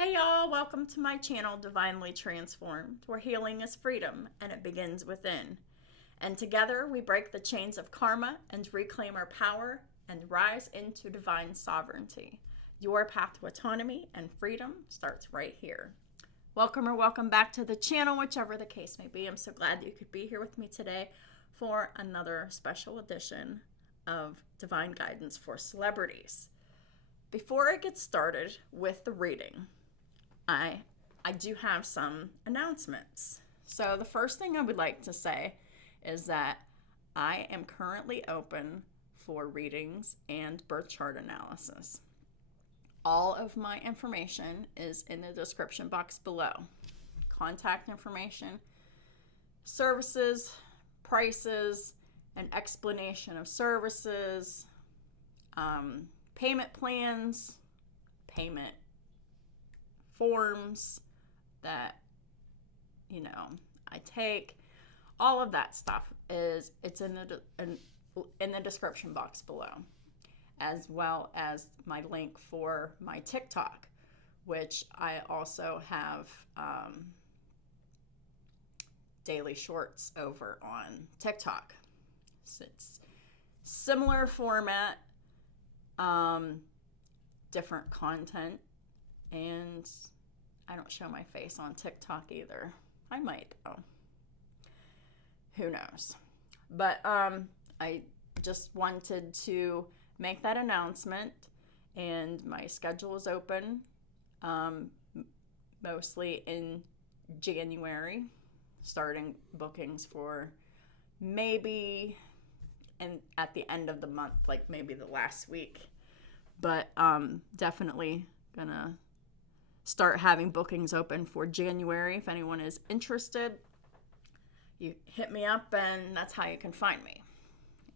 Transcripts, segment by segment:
Hey y'all, welcome to my channel, Divinely Transformed, where healing is freedom and it begins within. And together we break the chains of karma and reclaim our power and rise into divine sovereignty. Your path to autonomy and freedom starts right here. Welcome back to the channel, whichever the case may be. I'm so glad you could be here with me today for another special edition of Divine Guidance for Celebrities. Before I get started with the reading, I do have some announcements. So the first thing I would like to say is that I am currently open for readings and birth chart analysis. All of my information is in the description box below. Contact information, services, prices, an explanation of services, payment plans, payment forms that I take, all of that stuff it's in the description box below, as well as my link for my TikTok, which I also have daily shorts over on TikTok. So it's similar format, different content. And I don't show my face on TikTok either. I might, though. Who knows? But I just wanted to make that announcement, and my schedule is open, mostly in January, starting bookings for maybe at the end of the month, like maybe the last week. But definitely gonna start having bookings open for January. If anyone is interested, you hit me up and that's how you can find me.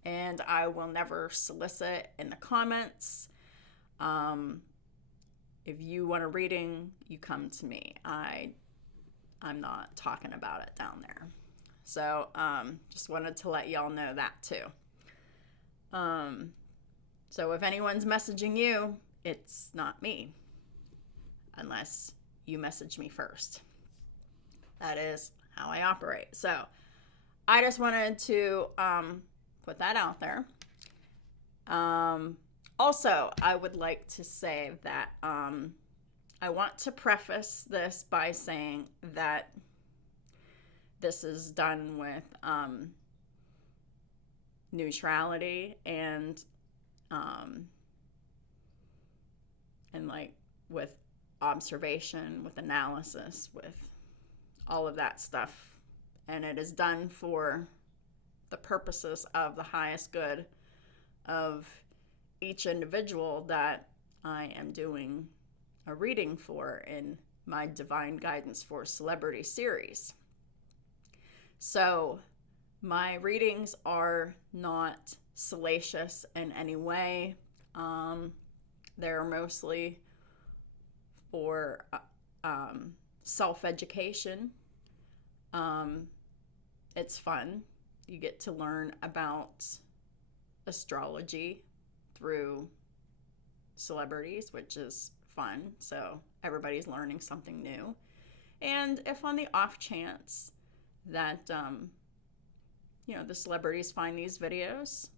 And I will never solicit in the comments. If you want a reading, you come to me. I'm not talking about it down there. So just wanted to let y'all know that too. So if anyone's messaging you, it's not me, unless you message me first. That is how I operate. So I just wanted to put that out there. Also, I would like to say that I want to preface this by saying that this is done with neutrality and like with observation, with analysis, with all of that stuff. And it is done for the purposes of the highest good of each individual that I am doing a reading for in my Divine Guidance for Celebrity series. So my readings are not salacious in any way. They're mostly for self-education. It's fun. You get to learn about astrology through celebrities, which is fun. So everybody's learning something new. And if on the off chance that the celebrities find these videos,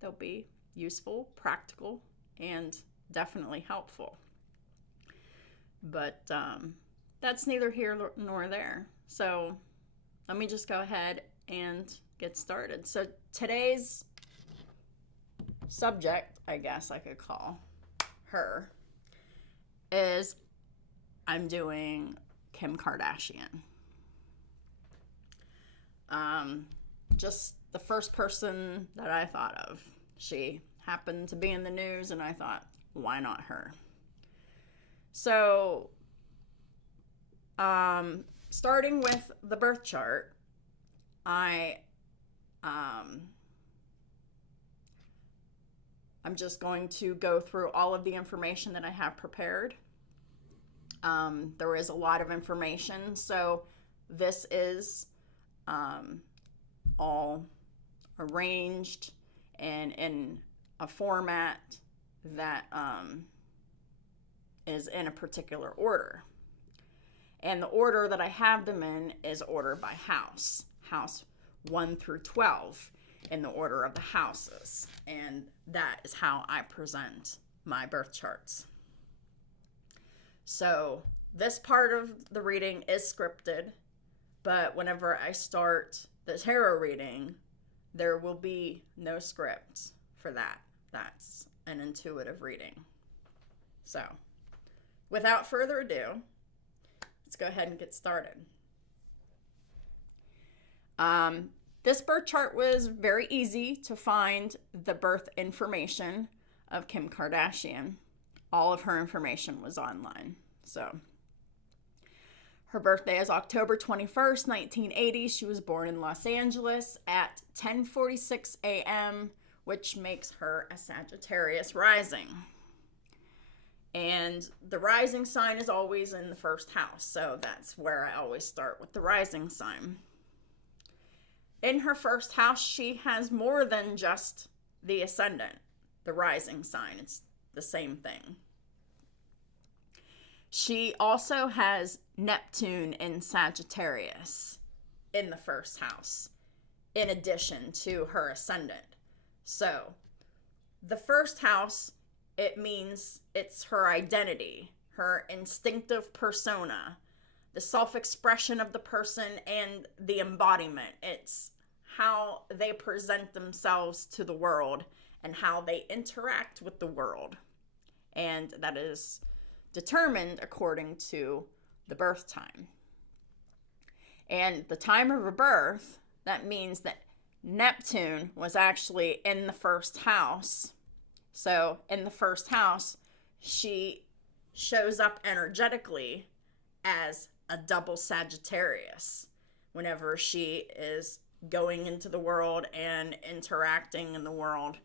they'll be useful, practical, and definitely helpful. But that's neither here nor there. So let me just go ahead and get started. So today's subject, I guess I could call her, is I'm doing Kim Kardashian. Just the first person that I thought of. She happened to be in the news, and I thought, why not her? So, starting with the birth chart, I'm just going to go through all of the information that I have prepared. There is a lot of information, so this is all arranged and in a format that is in a particular order. And the order that I have them in is order by house. House 1 through 12 in the order of the houses. And that is how I present my birth charts. So this part of the reading is scripted, but whenever I start the tarot reading, there will be no script for that. That's an intuitive reading. So, without further ado, let's go ahead and get started. This birth chart was very easy to find the birth information of Kim Kardashian. All of her information was online. So, her birthday is October 21st, 1980. She was born in Los Angeles at 10:46 a.m., which makes her a Sagittarius rising. And the rising sign is always in the first house, so that's where I always start with the rising sign. In her first house, she has more than just the ascendant, the rising sign. It's the same thing. She also has Neptune in Sagittarius in the first house, in addition to her ascendant. So, the first house, it means it's her identity, her instinctive persona, the self-expression of the person, and the embodiment. It's how they present themselves to the world and how they interact with the world. And that is determined according to the birth time. And the time of her birth, that means that Neptune was actually in the first house. So in the first house, she shows up energetically as a double Sagittarius whenever she is going into the world and interacting in the world,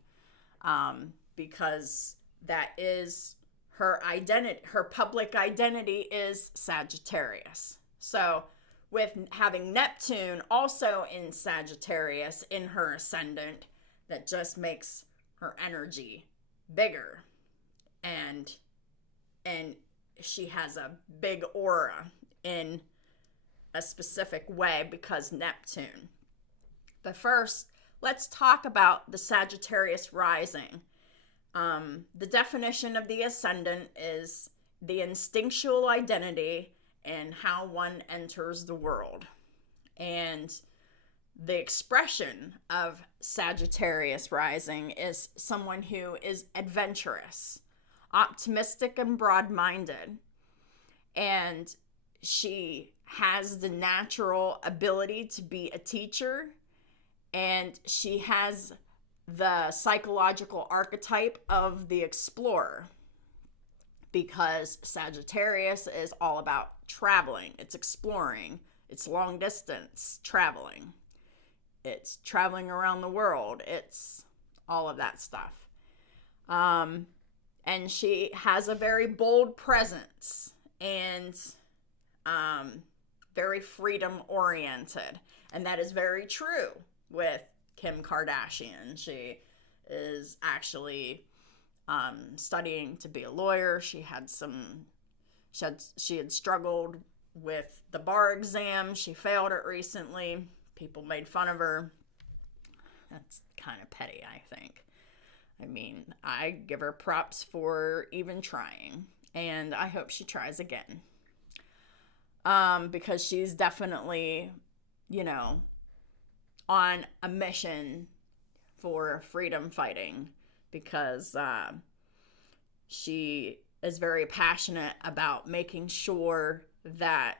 because that is her identity. Her public identity is Sagittarius. So with having Neptune also in Sagittarius in her ascendant, that just makes her energy bigger, and she has a big aura in a specific way because Neptune. But first, let's talk about the Sagittarius rising. The definition of the ascendant is the instinctual identity and how one enters the world. And the expression of Sagittarius rising is someone who is adventurous, optimistic, and broad-minded. And she has the natural ability to be a teacher, and she has the psychological archetype of the explorer, because Sagittarius is all about traveling. It's exploring. It's long distance traveling. It's traveling around the world. It's all of that stuff. And she has a very bold presence and very freedom oriented. And that is very true with Kim Kardashian. She is actually studying to be a lawyer. She had struggled with the bar exam. She failed it recently. People made fun of her. That's kind of petty, I think. I mean, I give her props for even trying, and I hope she tries again. Because she's definitely, on a mission for freedom fighting, because she is very passionate about making sure that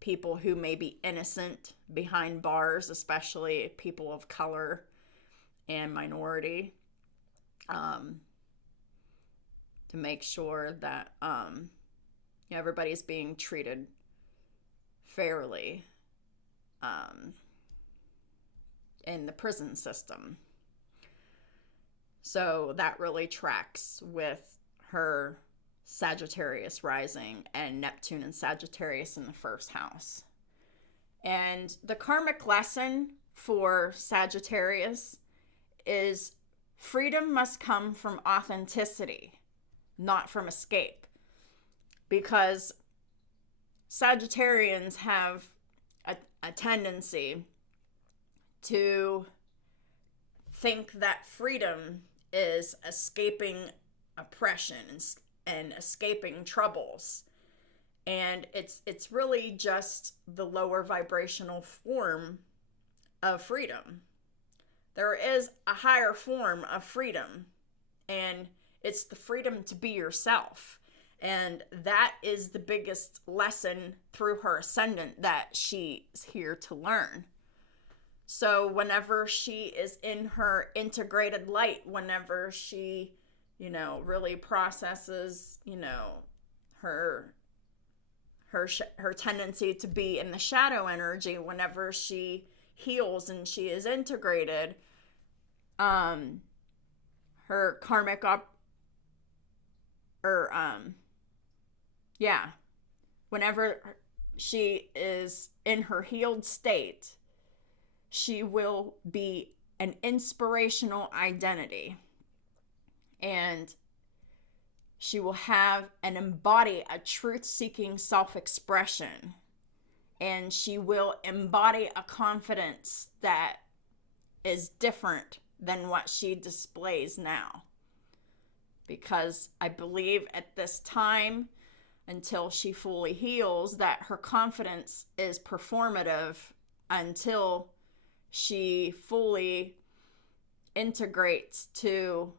people who may be innocent behind bars, especially people of color and minority, to make sure that everybody's being treated fairly in the prison system. So that really tracks with her Sagittarius rising and Neptune and Sagittarius in the first house. And the karmic lesson for Sagittarius is freedom must come from authenticity, not from escape. because Sagittarians have a tendency to think that freedom is escaping oppression and escaping troubles. And it's really just the lower vibrational form of freedom. There is a higher form of freedom, and it's the freedom to be yourself. And that is the biggest lesson through her ascendant that she's here to learn. So whenever she is in her integrated light, whenever she, really processes, her tendency to be in the shadow energy, whenever she heals and she is integrated, her karmic whenever she is in her healed state, she will be an inspirational identity, and she will have and embody a truth-seeking self-expression, and she will embody a confidence that is different than what she displays now. Because I believe at this time, until she fully heals, that her confidence is performative until she fully integrates to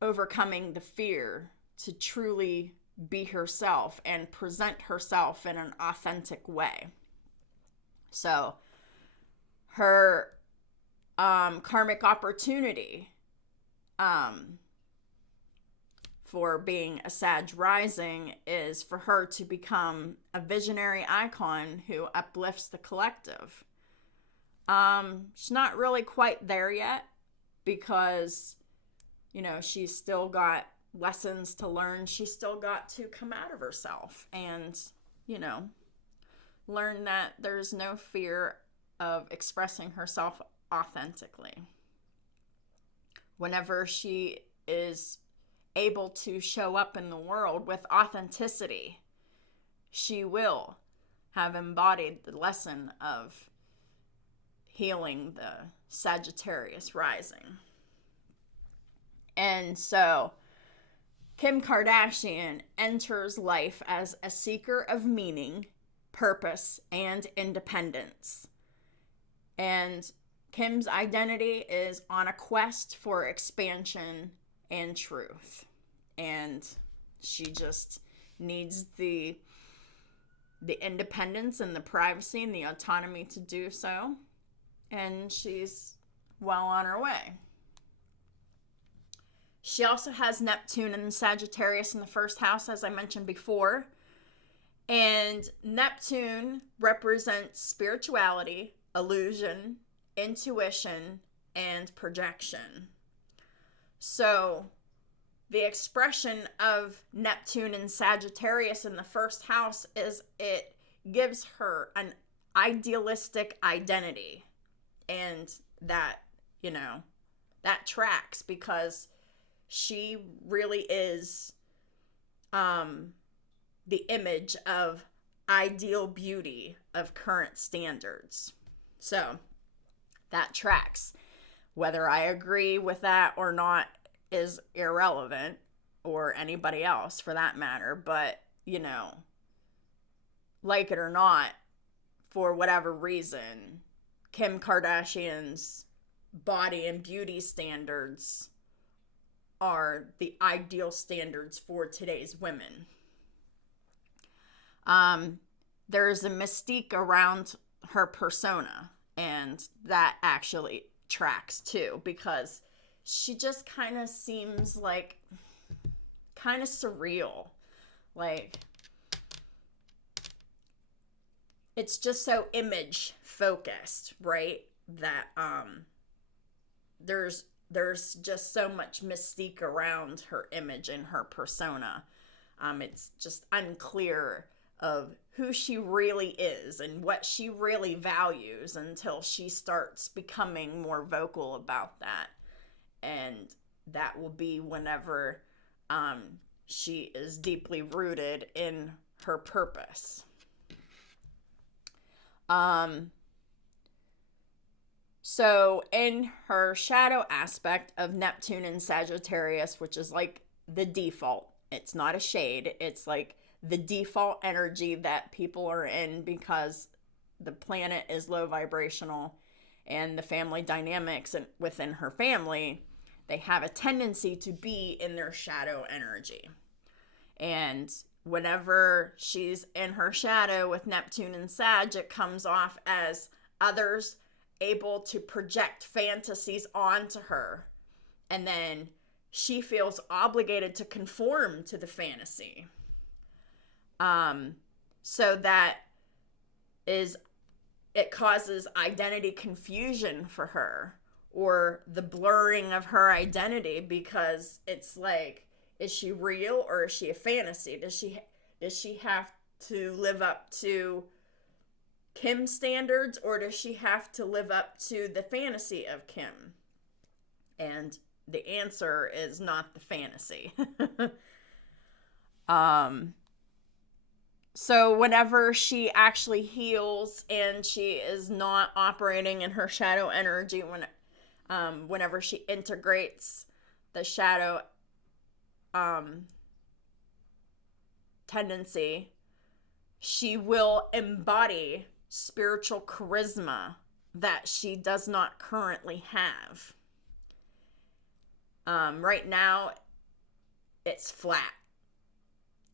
overcoming the fear to truly be herself and present herself in an authentic way. So her karmic opportunity for being a Sag rising is for her to become a visionary icon who uplifts the collective. She's not really quite there yet because, she's still got lessons to learn. She's still got to come out of herself and, learn that there's no fear of expressing herself authentically. Whenever she is able to show up in the world with authenticity, she will have embodied the lesson of healing the Sagittarius rising. And so Kim Kardashian enters life as a seeker of meaning, purpose, and independence. And Kim's identity is on a quest for expansion and truth. And she just needs the independence and the privacy and the autonomy to do so. And she's well on her way. She also has Neptune and Sagittarius in the first house, as I mentioned before. And Neptune represents spirituality, illusion, intuition, and projection. So the expression of Neptune and Sagittarius in the first house is it gives her an idealistic identity. And that, that tracks because she really is the image of ideal beauty of current standards. So that tracks. Whether I agree with that or not is irrelevant, or anybody else for that matter. But, like it or not, for whatever reason, Kim Kardashian's body and beauty standards are the ideal standards for today's women. There's a mystique around her persona, and that actually tracks too, because she just kind of seems like kind of surreal. Like, it's just so image focused, right? That there's just so much mystique around her image and her persona. It's just unclear of who she really is and what she really values until she starts becoming more vocal about that. And that will be whenever she is deeply rooted in her purpose. So in her shadow aspect of Neptune and Sagittarius, which is like the default, it's not a shade, it's like the default energy that people are in because the planet is low vibrational, and the family dynamics within her family, they have a tendency to be in their shadow energy. And whenever she's in her shadow with Neptune and Sag, it comes off as others able to project fantasies onto her, and then she feels obligated to conform to the fantasy. So that is, it causes identity confusion for her, or the blurring of her identity, because it's like, is she real or is she a fantasy? Does she have to live up to Kim's standards, or does she have to live up to the fantasy of Kim? And the answer is not the fantasy. So whenever she actually heals and she is not operating in her shadow energy, whenever she integrates the shadow tendency, she will embody spiritual charisma that she does not currently have. Right now, it's flat.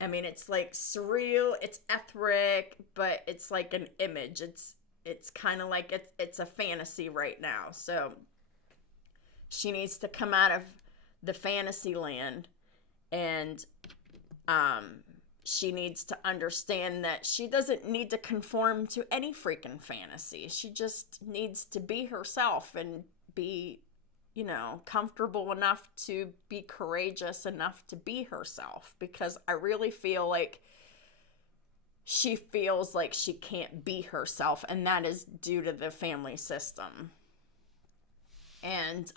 I mean, it's like surreal, it's etheric, but it's like an image. It's kind of like it's a fantasy right now. So she needs to come out of the fantasy land, and she needs to understand that she doesn't need to conform to any freaking fantasy. She just needs to be herself and be, comfortable enough to be courageous enough to be herself, because I really feel like she feels like she can't be herself, and that is due to the family system. And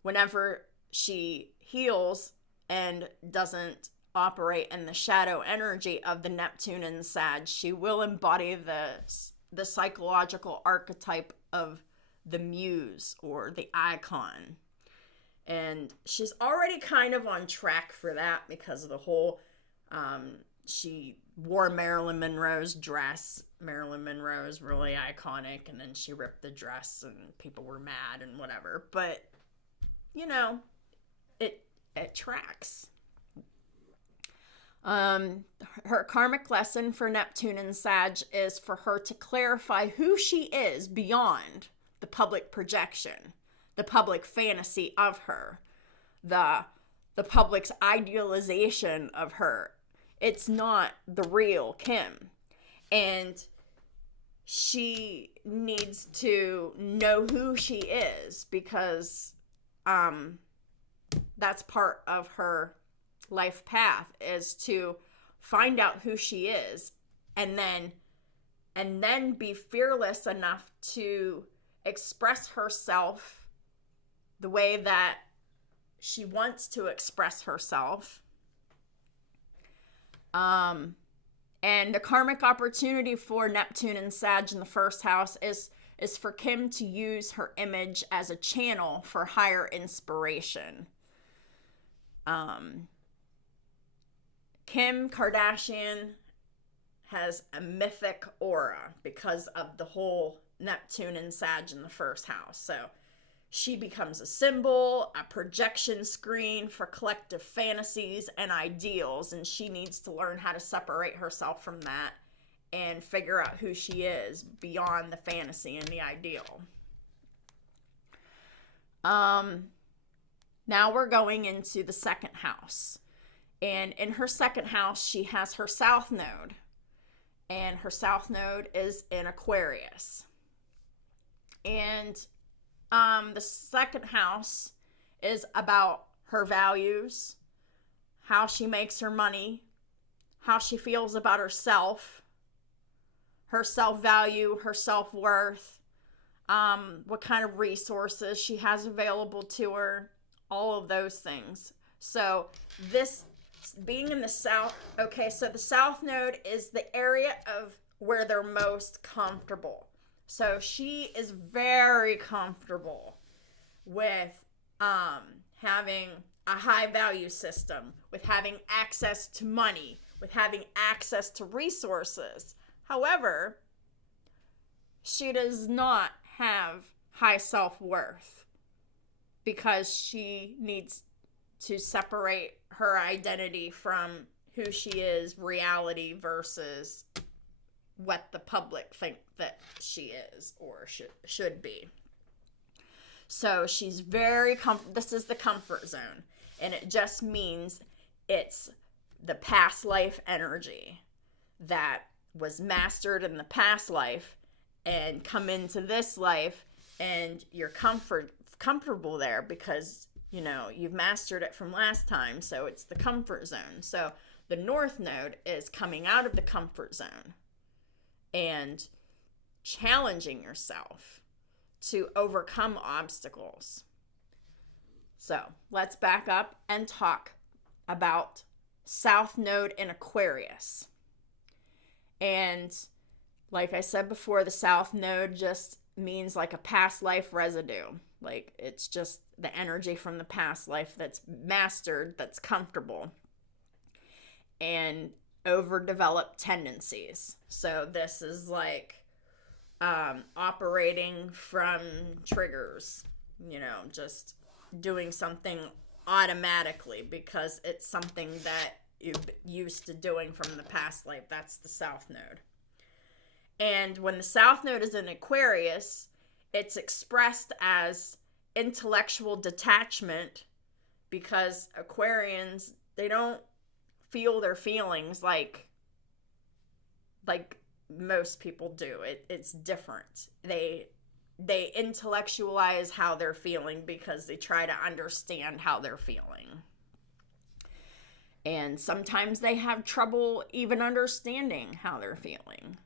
whenever she heals and doesn't operate in the shadow energy of the Neptune and Sag, she will embody the psychological archetype of the muse or the icon. And she's already kind of on track for that because of the whole, she wore Marilyn Monroe's dress. Marilyn Monroe is really iconic, and then she ripped the dress and people were mad and whatever. But, it tracks. Her karmic lesson for Neptune and Sag is for her to clarify who she is beyond the public projection, the public fantasy of her, the public's idealization of her. It's not the real Kim. And she needs to know who she is, because that's part of her life path, is to find out who she is, and then be fearless enough to express herself the way that she wants to express herself. And the karmic opportunity for Neptune and Sag in the first house is for Kim to use her image as a channel for higher inspiration. Kim Kardashian has a mythic aura because of the whole Neptune and Sag in the first house. So she becomes a symbol, a projection screen for collective fantasies and ideals, and she needs to learn how to separate herself from that and figure out who she is beyond the fantasy and the ideal. Now we're going into the second house. And in her second house, she has her south node. And her south node is in Aquarius. And the second house is about her values, how she makes her money, how she feels about herself, her self-value, her self-worth, what kind of resources she has available to her, all of those things. So this being in the south, okay, so the south node is the area of where they're most comfortable. So she is very comfortable with having a high value system, with having access to money, with having access to resources. However, she does not have high self-worth because she needs to separate her identity from who she is, reality, versus what the public think that she is or should be. So she's very this is the comfort zone, and it just means it's the past life energy that was mastered in the past life and come into this life, and you're comfortable there because you've mastered it from last time. So it's the comfort zone. So the north node is coming out of the comfort zone and challenging yourself to overcome obstacles. So let's back up and talk about south node in Aquarius. And like I said before, the south node just means like a past life residue. Like it's just the energy from the past life that's mastered, that's comfortable, and overdeveloped tendencies. So this is like operating from triggers, just doing something automatically because it's something that you're used to doing from the past life. That's the south node. And when the south node is in Aquarius, it's expressed as intellectual detachment because Aquarians, they don't feel their feelings like most people do. It's different. They intellectualize how they're feeling because they try to understand how they're feeling. And sometimes they have trouble even understanding how they're feeling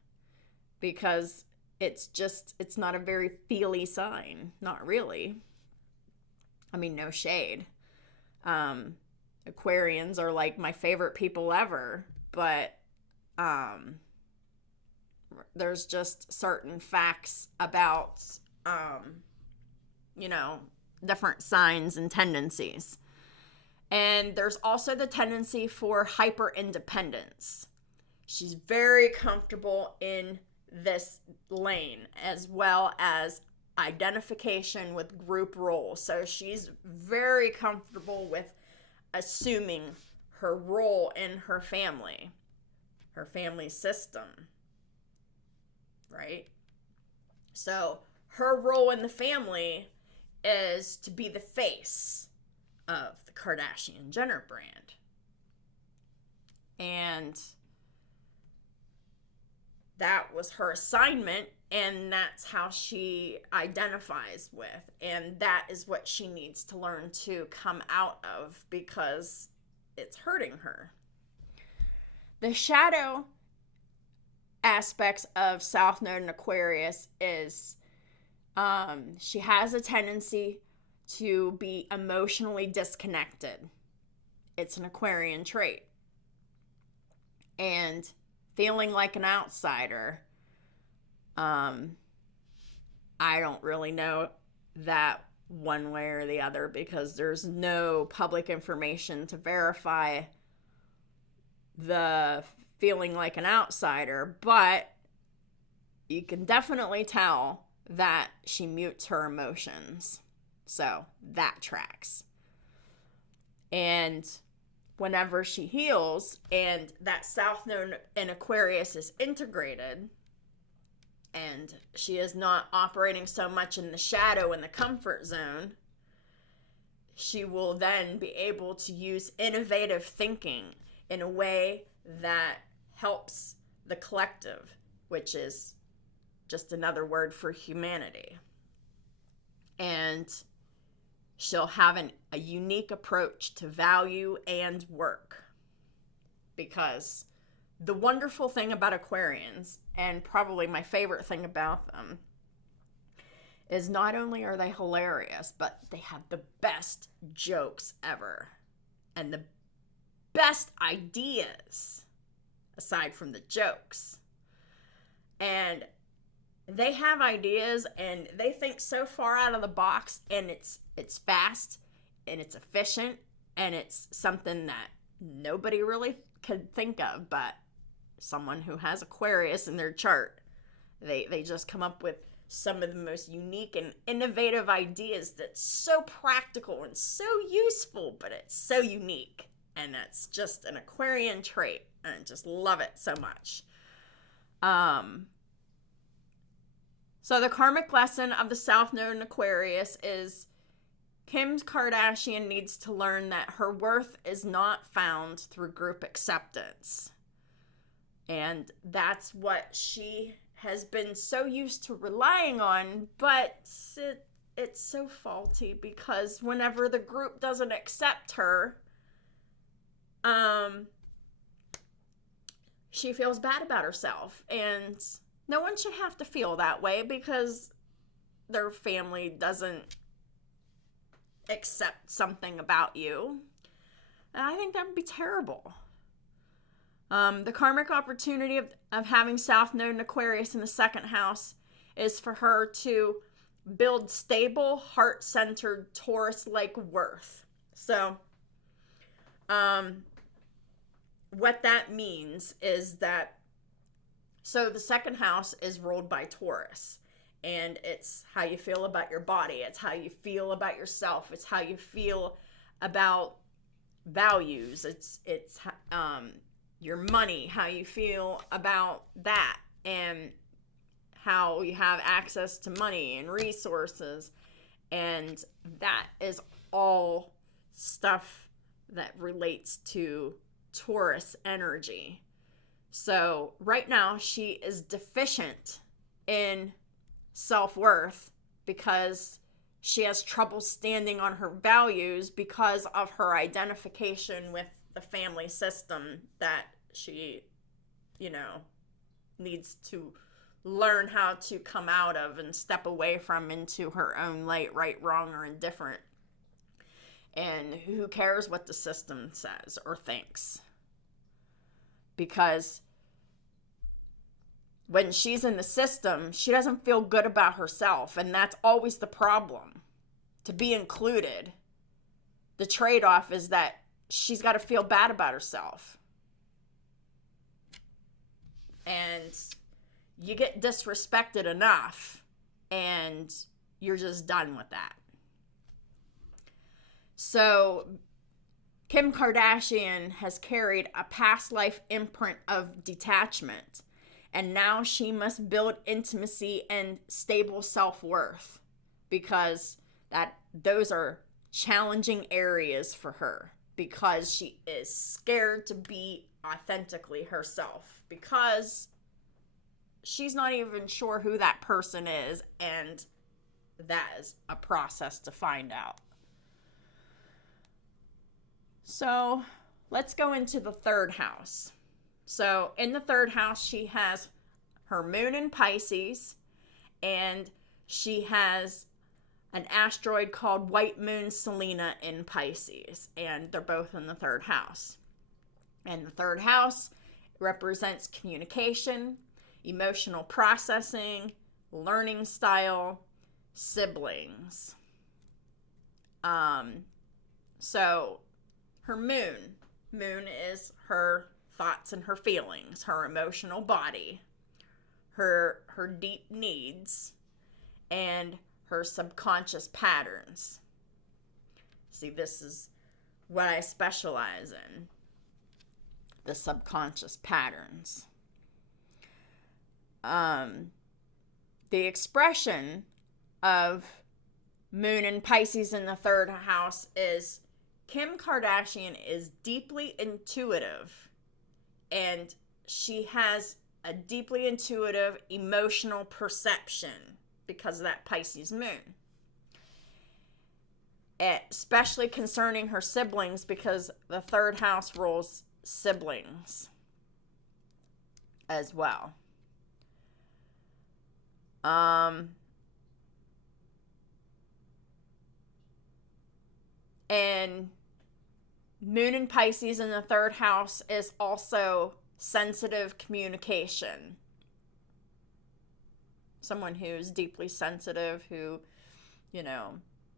because it's not a very feely sign. Not really. I mean, no shade. Aquarians are like my favorite people ever, but there's just certain facts about different signs and tendencies. And there's also the tendency for hyper independence. She's very comfortable in this lane, as well as identification with group roles. So she's very comfortable with assuming her role in her family system, right? So her role in the family is to be the face of the Kardashian-Jenner brand. And that was her assignment, and that's how she identifies with. And that is what she needs to learn to come out of because it's hurting her. The shadow aspects of South Node in Aquarius is she has a tendency to be emotionally disconnected. It's an Aquarian trait. And feeling like an outsider, I don't really know that one way or the other because there's no public information to verify the feeling like an outsider, but you can definitely tell that she mutes her emotions. So that tracks. And whenever she heals and that South Node in Aquarius is integrated and she is not operating so much in the shadow in the comfort zone, she will then be able to use innovative thinking in a way that helps the collective, which is just another word for humanity. And she'll have a unique approach to value and work. Because the wonderful thing about Aquarians, and probably my favorite thing about them, is not only are they hilarious, but they have the best jokes ever. and the best ideas, aside from the jokes. And they have ideas and they think so far out of the box, and it's fast and it's efficient, and it's something that nobody really could think of but someone who has Aquarius in their chart. They just come up with some of the most unique and innovative ideas that's so practical and so useful, but it's so unique. And that's just an Aquarian trait. And I just love it so much. So the karmic lesson of the South Node in Aquarius is Kim Kardashian needs to learn that her worth is not found through group acceptance. And that's what she has been so used to relying on, but it's so faulty, because whenever the group doesn't accept her, she feels bad about herself. And no one should have to feel that way because their family doesn't accept something about you. And I think that would be terrible. The karmic opportunity of having South Node in Aquarius in the second house is for her to build stable, heart-centered, Taurus-like worth. So, what that means is that, so the second house is ruled by Taurus, and it's how you feel about your body, it's how you feel about yourself, it's how you feel about values, it's your money, how you feel about that, and how you have access to money and resources. And that is all stuff that relates to Taurus energy. So right now she is deficient in self-worth because she has trouble standing on her values because of her identification with the family system that she, needs to learn how to come out of and step away from into her own light, right, wrong, or indifferent. And who cares what the system says or thinks? Because when she's in the system, she doesn't feel good about herself, and that's always the problem. To be included, the trade-off is that she's got to feel bad about herself. And you get disrespected enough, and you're just done with that. So Kim Kardashian has carried a past life imprint of detachment, and now she must build intimacy and stable self-worth, because those are challenging areas for her, because she is scared to be authentically herself, because she's not even sure who that person is, and that is a process to find out. So let's go into the third house. So in the third house, she has her moon in Pisces, and she has an asteroid called White Moon Selena in Pisces, and they're both in the third house. And the third house represents communication, emotional processing, learning style, siblings. So her moon is her thoughts and her feelings, her emotional body, her deep needs, and her subconscious patterns. See, this is what I specialize in, the subconscious patterns. The expression of Moon and Pisces in the third house is Kim Kardashian is deeply intuitive, and she has a deeply intuitive emotional perception because of that Pisces moon. Especially concerning her siblings, because the third house rules siblings as well. And Moon in Pisces in the third house is also sensitive communication. Someone who's deeply sensitive, who,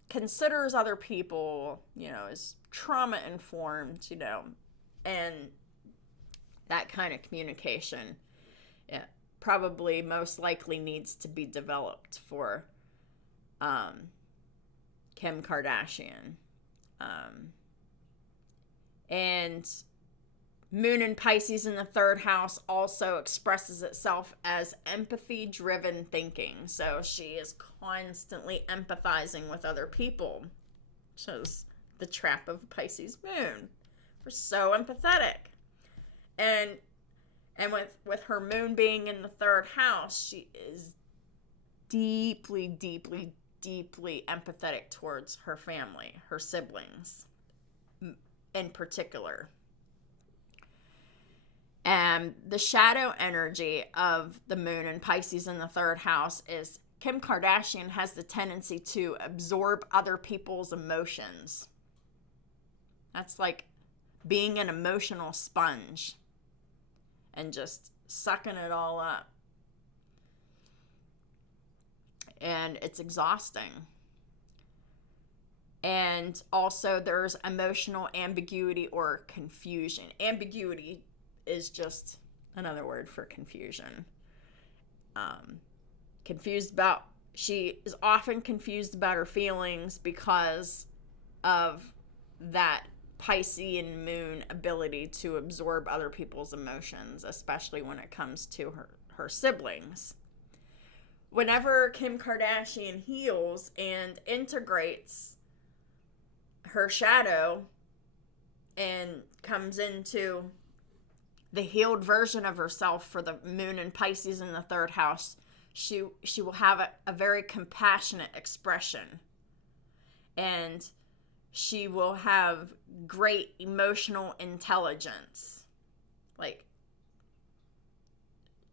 considers other people, is trauma informed, and that kind of communication, probably most likely needs to be developed for Kim Kardashian. And Moon in Pisces in the third house also expresses itself as empathy-driven thinking. So she is constantly empathizing with other people. Shows the trap of Pisces moon. We're so empathetic. And with her moon being in the third house, she is deeply, deeply, deeply empathetic towards her family, her siblings in particular. And the shadow energy of the moon in Pisces in the third house is Kim Kardashian has the tendency to absorb other people's emotions. That's like being an emotional sponge and just sucking it all up. And it's exhausting. And also there's emotional ambiguity or confusion. Ambiguity is just another word for confusion. She is often confused about her feelings because of that Piscean moon ability to absorb other people's emotions, especially when it comes to her siblings. Whenever Kim Kardashian heals and integrates her shadow and comes into the healed version of herself for the moon in Pisces in the third house, she will have a very compassionate expression. And she will have great emotional intelligence. Like,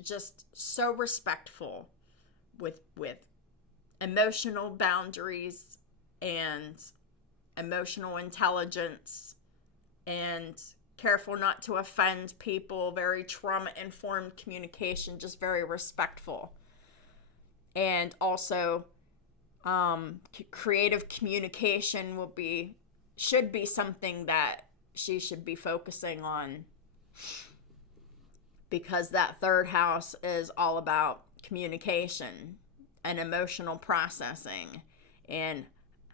just so respectful with emotional boundaries and emotional intelligence, and careful not to offend people, very trauma-informed communication, just very respectful. And also, creative communication should be something that she should be focusing on, because that third house is all about communication and emotional processing and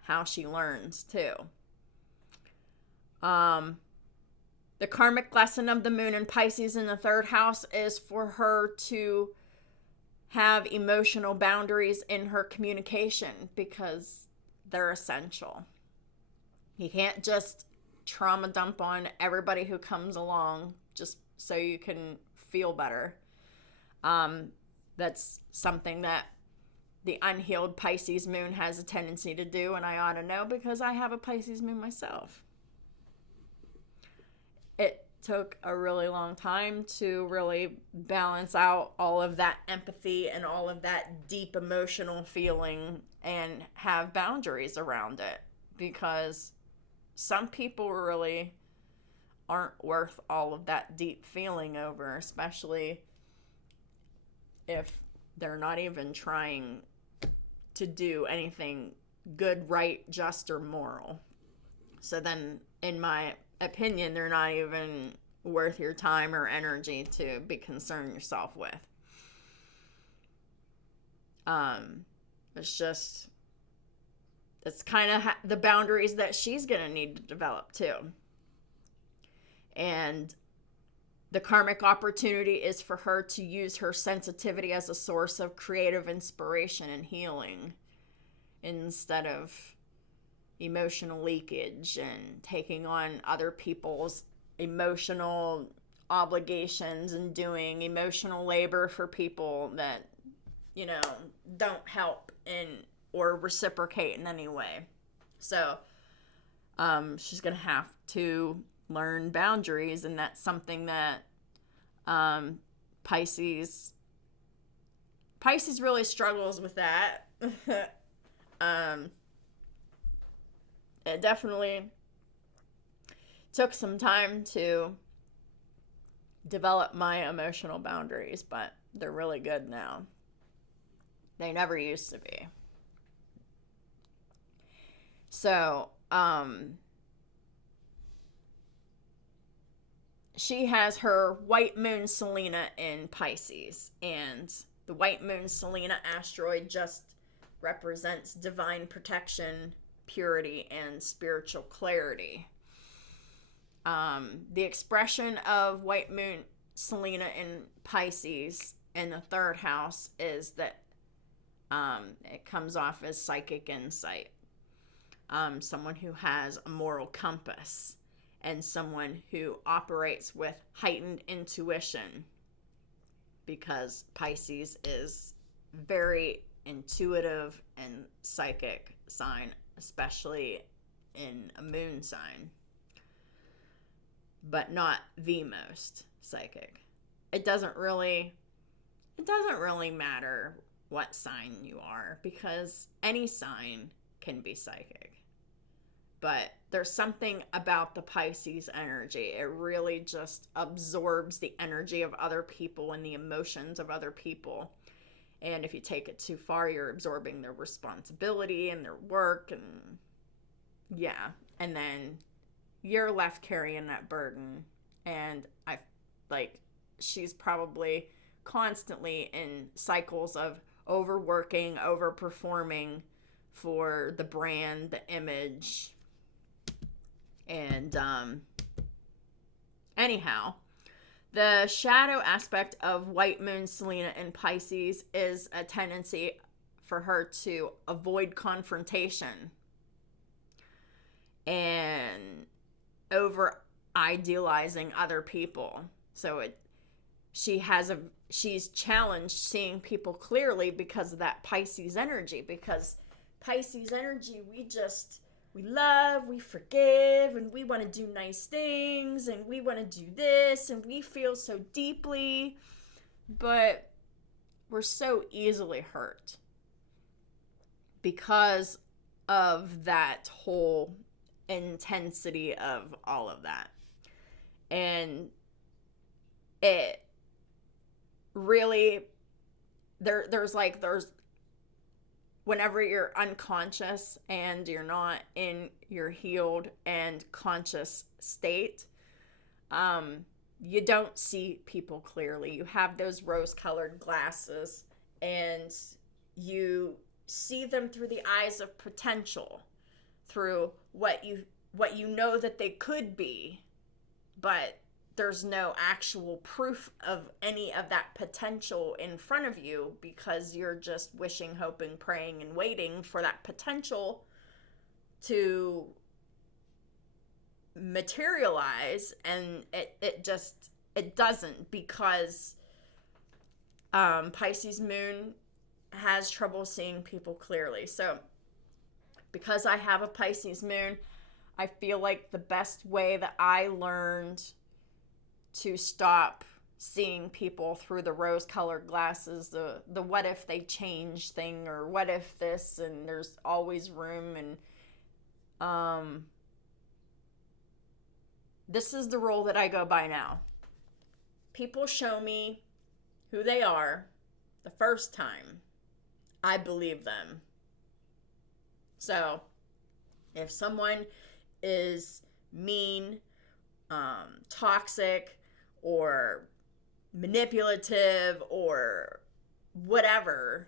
how she learns too. The karmic lesson of the moon in Pisces in the third house is for her to have emotional boundaries in her communication, because they're essential. You can't just trauma dump on everybody who comes along just so you can feel better. That's something that the unhealed Pisces moon has a tendency to do, and I ought to know because I have a Pisces moon myself. It took a really long time to really balance out all of that empathy and all of that deep emotional feeling and have boundaries around it, because some people really aren't worth all of that deep feeling over, especially if they're not even trying to do anything good, right, just, or moral. So then, in my opinion, they're not even worth your time or energy to be concerned yourself with. It's kind of the boundaries that she's going to need to develop too. And the karmic opportunity is for her to use her sensitivity as a source of creative inspiration and healing, instead of emotional leakage and taking on other people's emotional obligations and doing emotional labor for people that, don't help or reciprocate in any way. So she's going to have to learn boundaries, and that's something that Pisces really struggles with that. It definitely Took some time to develop my emotional boundaries, but they're really good now. They never used to be. So, she has her white moon Selena in Pisces, and the white moon Selena asteroid just represents divine protection, purity, and spiritual clarity. The expression of white moon Selena in Pisces in the third house is that it comes off as psychic insight. Someone who has a moral compass, and someone who operates with heightened intuition, because Pisces is very intuitive and psychic sign, especially in a moon sign, but not the most psychic. It doesn't really matter what sign you are, because any sign can be psychic. But there's something about the Pisces energy. It really just absorbs the energy of other people and the emotions of other people. And if you take it too far, you're absorbing their responsibility and their work. And yeah. And then you're left carrying that burden. And she's probably constantly in cycles of overworking, overperforming for the brand, the image. And anyhow, the shadow aspect of white moon Selena in Pisces is a tendency for her to avoid confrontation and over idealizing other people. So she's challenged seeing people clearly because of that Pisces energy. Because Pisces energy, we love, we forgive, and we want to do nice things, and we want to do this, and we feel so deeply, but we're so easily hurt because of that whole intensity of all of that. And it really, there's whenever you're unconscious and you're not in your healed and conscious state, you don't see people clearly. You have those rose-colored glasses, and you see them through the eyes of potential, through what you know that they could be, but there's no actual proof of any of that potential in front of you, because you're just wishing, hoping, praying, and waiting for that potential to materialize, and it doesn't, because Pisces moon has trouble seeing people clearly. So because I have a Pisces moon, I feel like the best way that I learned to stop seeing people through the rose-colored glasses, the what if they change thing, or what if this, and there's always room, and this is the rule that I go by now. People show me who they are the first time, I believe them. So if someone is mean, toxic, or manipulative, or whatever,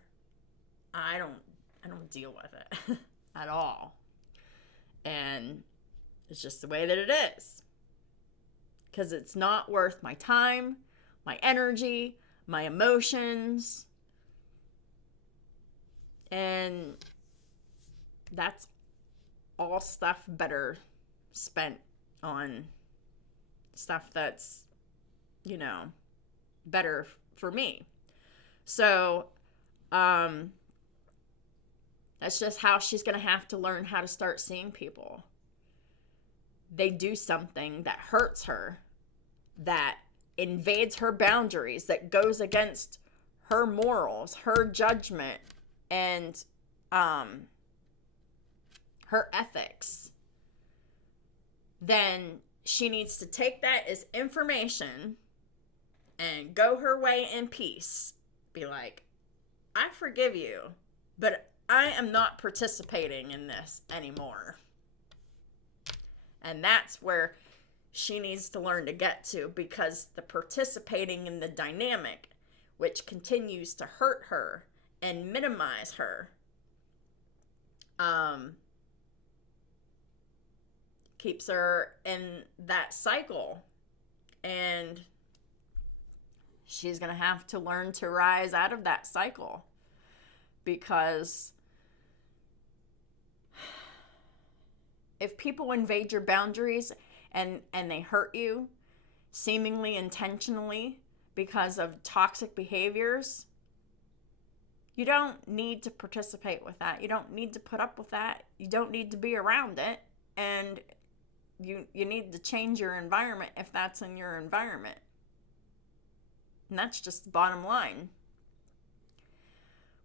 I don't deal with it at all. And it's just the way that it is, because it's not worth my time, my energy, my emotions, and that's all stuff better spent on stuff that's, better for me. So, that's just how she's going to have to learn how to start seeing people. They do something that hurts her, that invades her boundaries, that goes against her morals, her judgment, and her ethics. Then she needs to take that as information and go her way in peace. Be like, I forgive you, but I am not participating in this anymore. And that's where she needs to learn to get to, because the participating in the dynamic, which continues to hurt her and minimize her, keeps her in that cycle. And she's going to have to learn to rise out of that cycle, because if people invade your boundaries and they hurt you seemingly intentionally because of toxic behaviors, you don't need to participate with that. You don't need to put up with that. You don't need to be around it. And you need to change your environment if that's in your environment. And that's just the bottom line.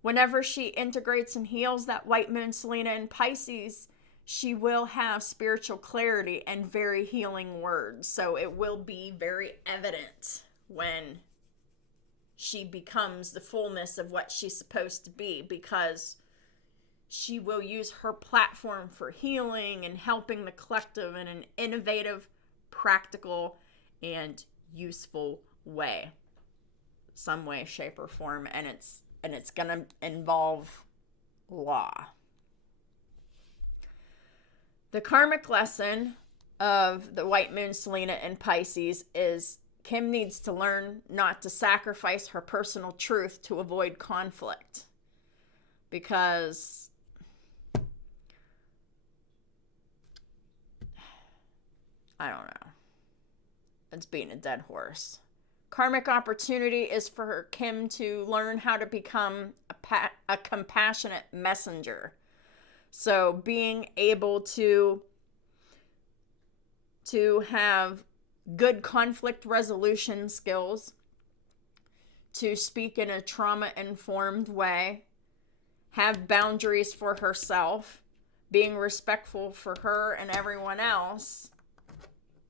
Whenever she integrates and heals that white moon Selena in Pisces, she will have spiritual clarity and very healing words. So it will be very evident when she becomes the fullness of what she's supposed to be, because she will use her platform for healing and helping the collective in an innovative, practical, and useful way. Some way, shape, or form. And it's going to involve law. The karmic lesson of the white moon Selena in Pisces is Kim needs to learn not to sacrifice her personal truth to avoid conflict. Because I don't know. It's being a dead horse. Karmic opportunity is for Kim to learn how to become a compassionate messenger. So being able to have good conflict resolution skills, to speak in a trauma-informed way, have boundaries for herself, being respectful for her and everyone else,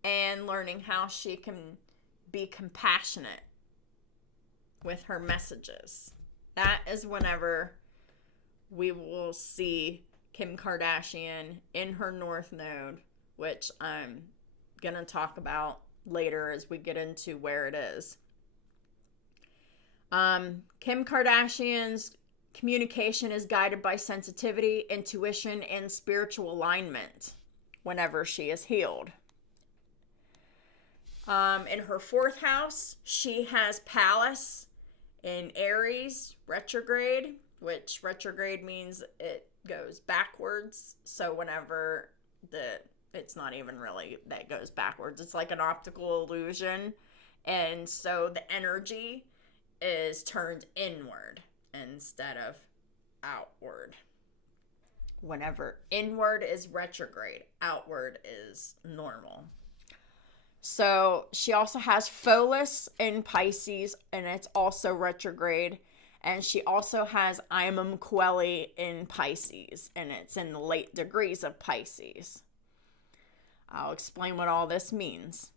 and learning how she can be compassionate with her messages. That is whenever we will see Kim Kardashian in her North Node, which I'm going to talk about later as we get into where it is. Kim Kardashian's communication is guided by sensitivity, intuition, and spiritual alignment whenever she is healed. In her fourth house, she has Pallas in Aries retrograde, which retrograde means it goes backwards. So whenever it's not even really that it goes backwards, it's like an optical illusion. And so the energy is turned inward instead of outward. Whenever inward is retrograde, outward is normal. So she also has Pholus in Pisces, and it's also retrograde. And she also has Imam Coeli in Pisces, and it's in the late degrees of Pisces. I'll explain what all this means.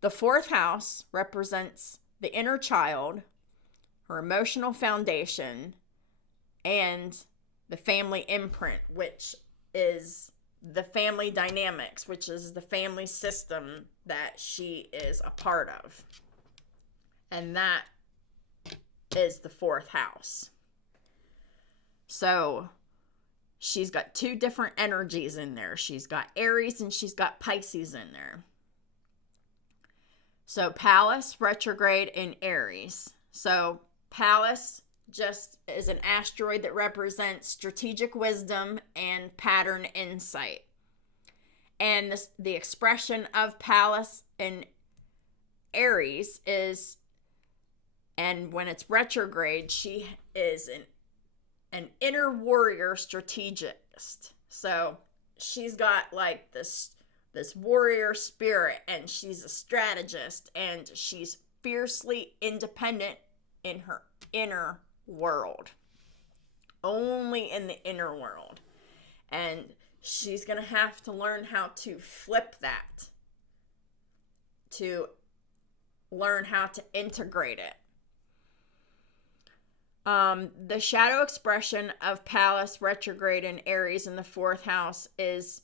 The fourth house represents the inner child, her emotional foundation, and the family imprint, which is the family dynamics, which is the family system that she is a part of. And that is the fourth house. So she's got two different energies in there. She's got Aries and she's got Pisces in there. So Pallas retrograde in Aries. So Pallas just is an asteroid that represents strategic wisdom and pattern insight. And the expression of Pallas in Aries is, and when it's retrograde, she is an inner warrior strategist. So she's got like this warrior spirit, and she's a strategist, and she's fiercely independent in her inner world. Only in the inner world. And she's going to have to learn how to flip that to learn how to integrate it. The shadow expression of Pallas retrograde in Aries in the 4th house is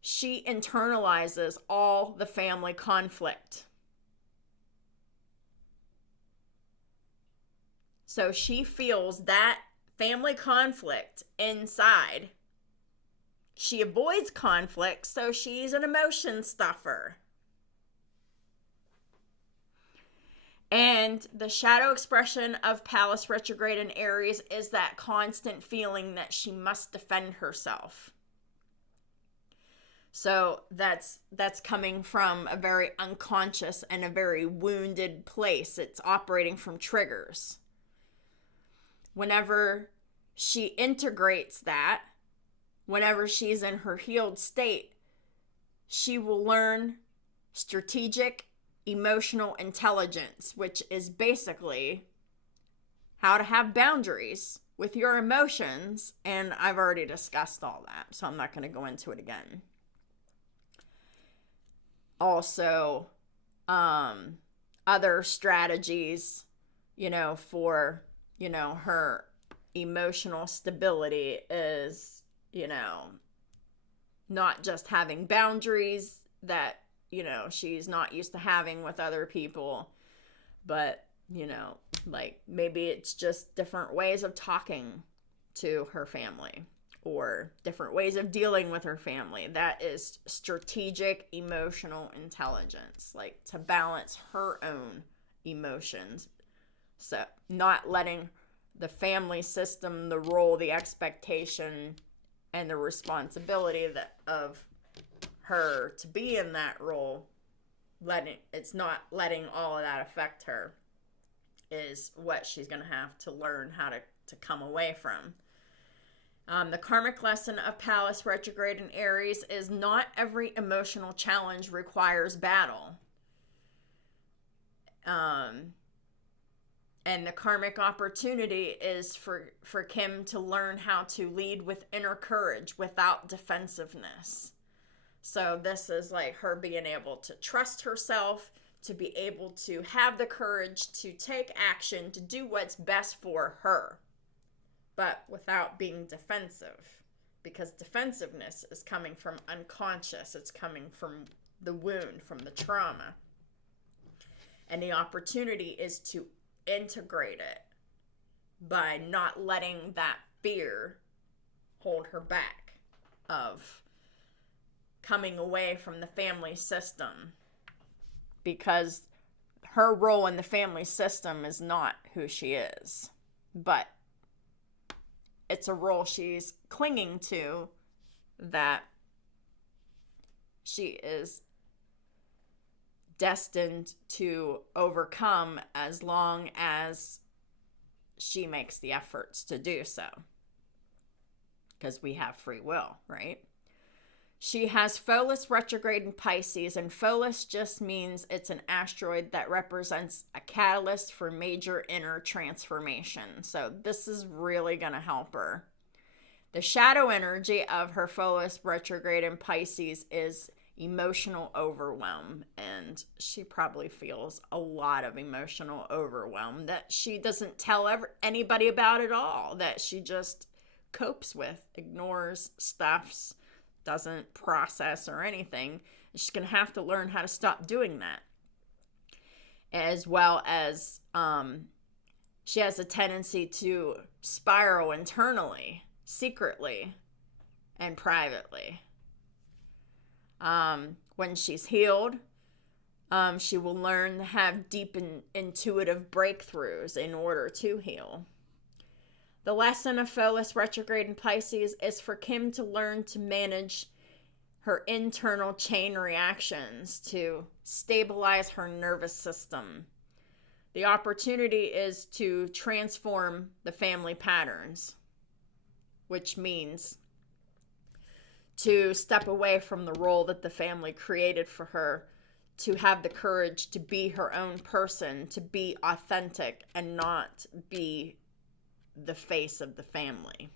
she internalizes all the family conflict. So she feels that family conflict inside. She avoids conflict, so she's an emotion stuffer. And the shadow expression of Pallas retrograde in Aries is that constant feeling that she must defend herself. So that's coming from a very unconscious and a very wounded place. It's operating from triggers. Whenever she integrates that, whenever she's in her healed state, she will learn strategic emotional intelligence, which is basically how to have boundaries with your emotions. And I've already discussed all that, so I'm not going to go into it again. Also, other strategies, for, her emotional stability is, not just having boundaries that, she's not used to having with other people, but, maybe it's just different ways of talking to her family or different ways of dealing with her family. That is strategic emotional intelligence, to balance her own emotions. So not letting the family system, the role, the expectation, and the responsibility of her to be in that role, it's not letting all of that affect her, is what she's going to have to learn how to come away from. The karmic lesson of Pallas retrograde in Aries is not every emotional challenge requires battle. And the karmic opportunity is for Kim to learn how to lead with inner courage without defensiveness. So this is her being able to trust herself, to be able to have the courage to take action, to do what's best for her, but without being defensive, because defensiveness is coming from unconscious. It's coming from the wound, from the trauma. And the opportunity is to integrate it by not letting that fear hold her back of coming away from the family system, because her role in the family system is not who she is, but it's a role she's clinging to that she is destined to overcome as long as she makes the efforts to do so. Because we have free will, right? She has Pholus retrograde in Pisces, and Pholus just means it's an asteroid that represents a catalyst for major inner transformation. So this is really going to help her. The shadow energy of her Pholus retrograde in Pisces is emotional overwhelm, and she probably feels a lot of emotional overwhelm that she doesn't tell anybody about at all, that she just copes with, ignores, stuffs, doesn't process or anything. She's going to have to learn how to stop doing that. As well as she has a tendency to spiral internally, secretly, and privately. When she's healed, she will learn to have deep and intuitive breakthroughs in order to heal. The lesson of Pholus retrograde in Pisces is for Kim to learn to manage her internal chain reactions to stabilize her nervous system. The opportunity is to transform the family patterns, which means to step away from the role that the family created for her, to have the courage to be her own person, to be authentic and not be the face of the family.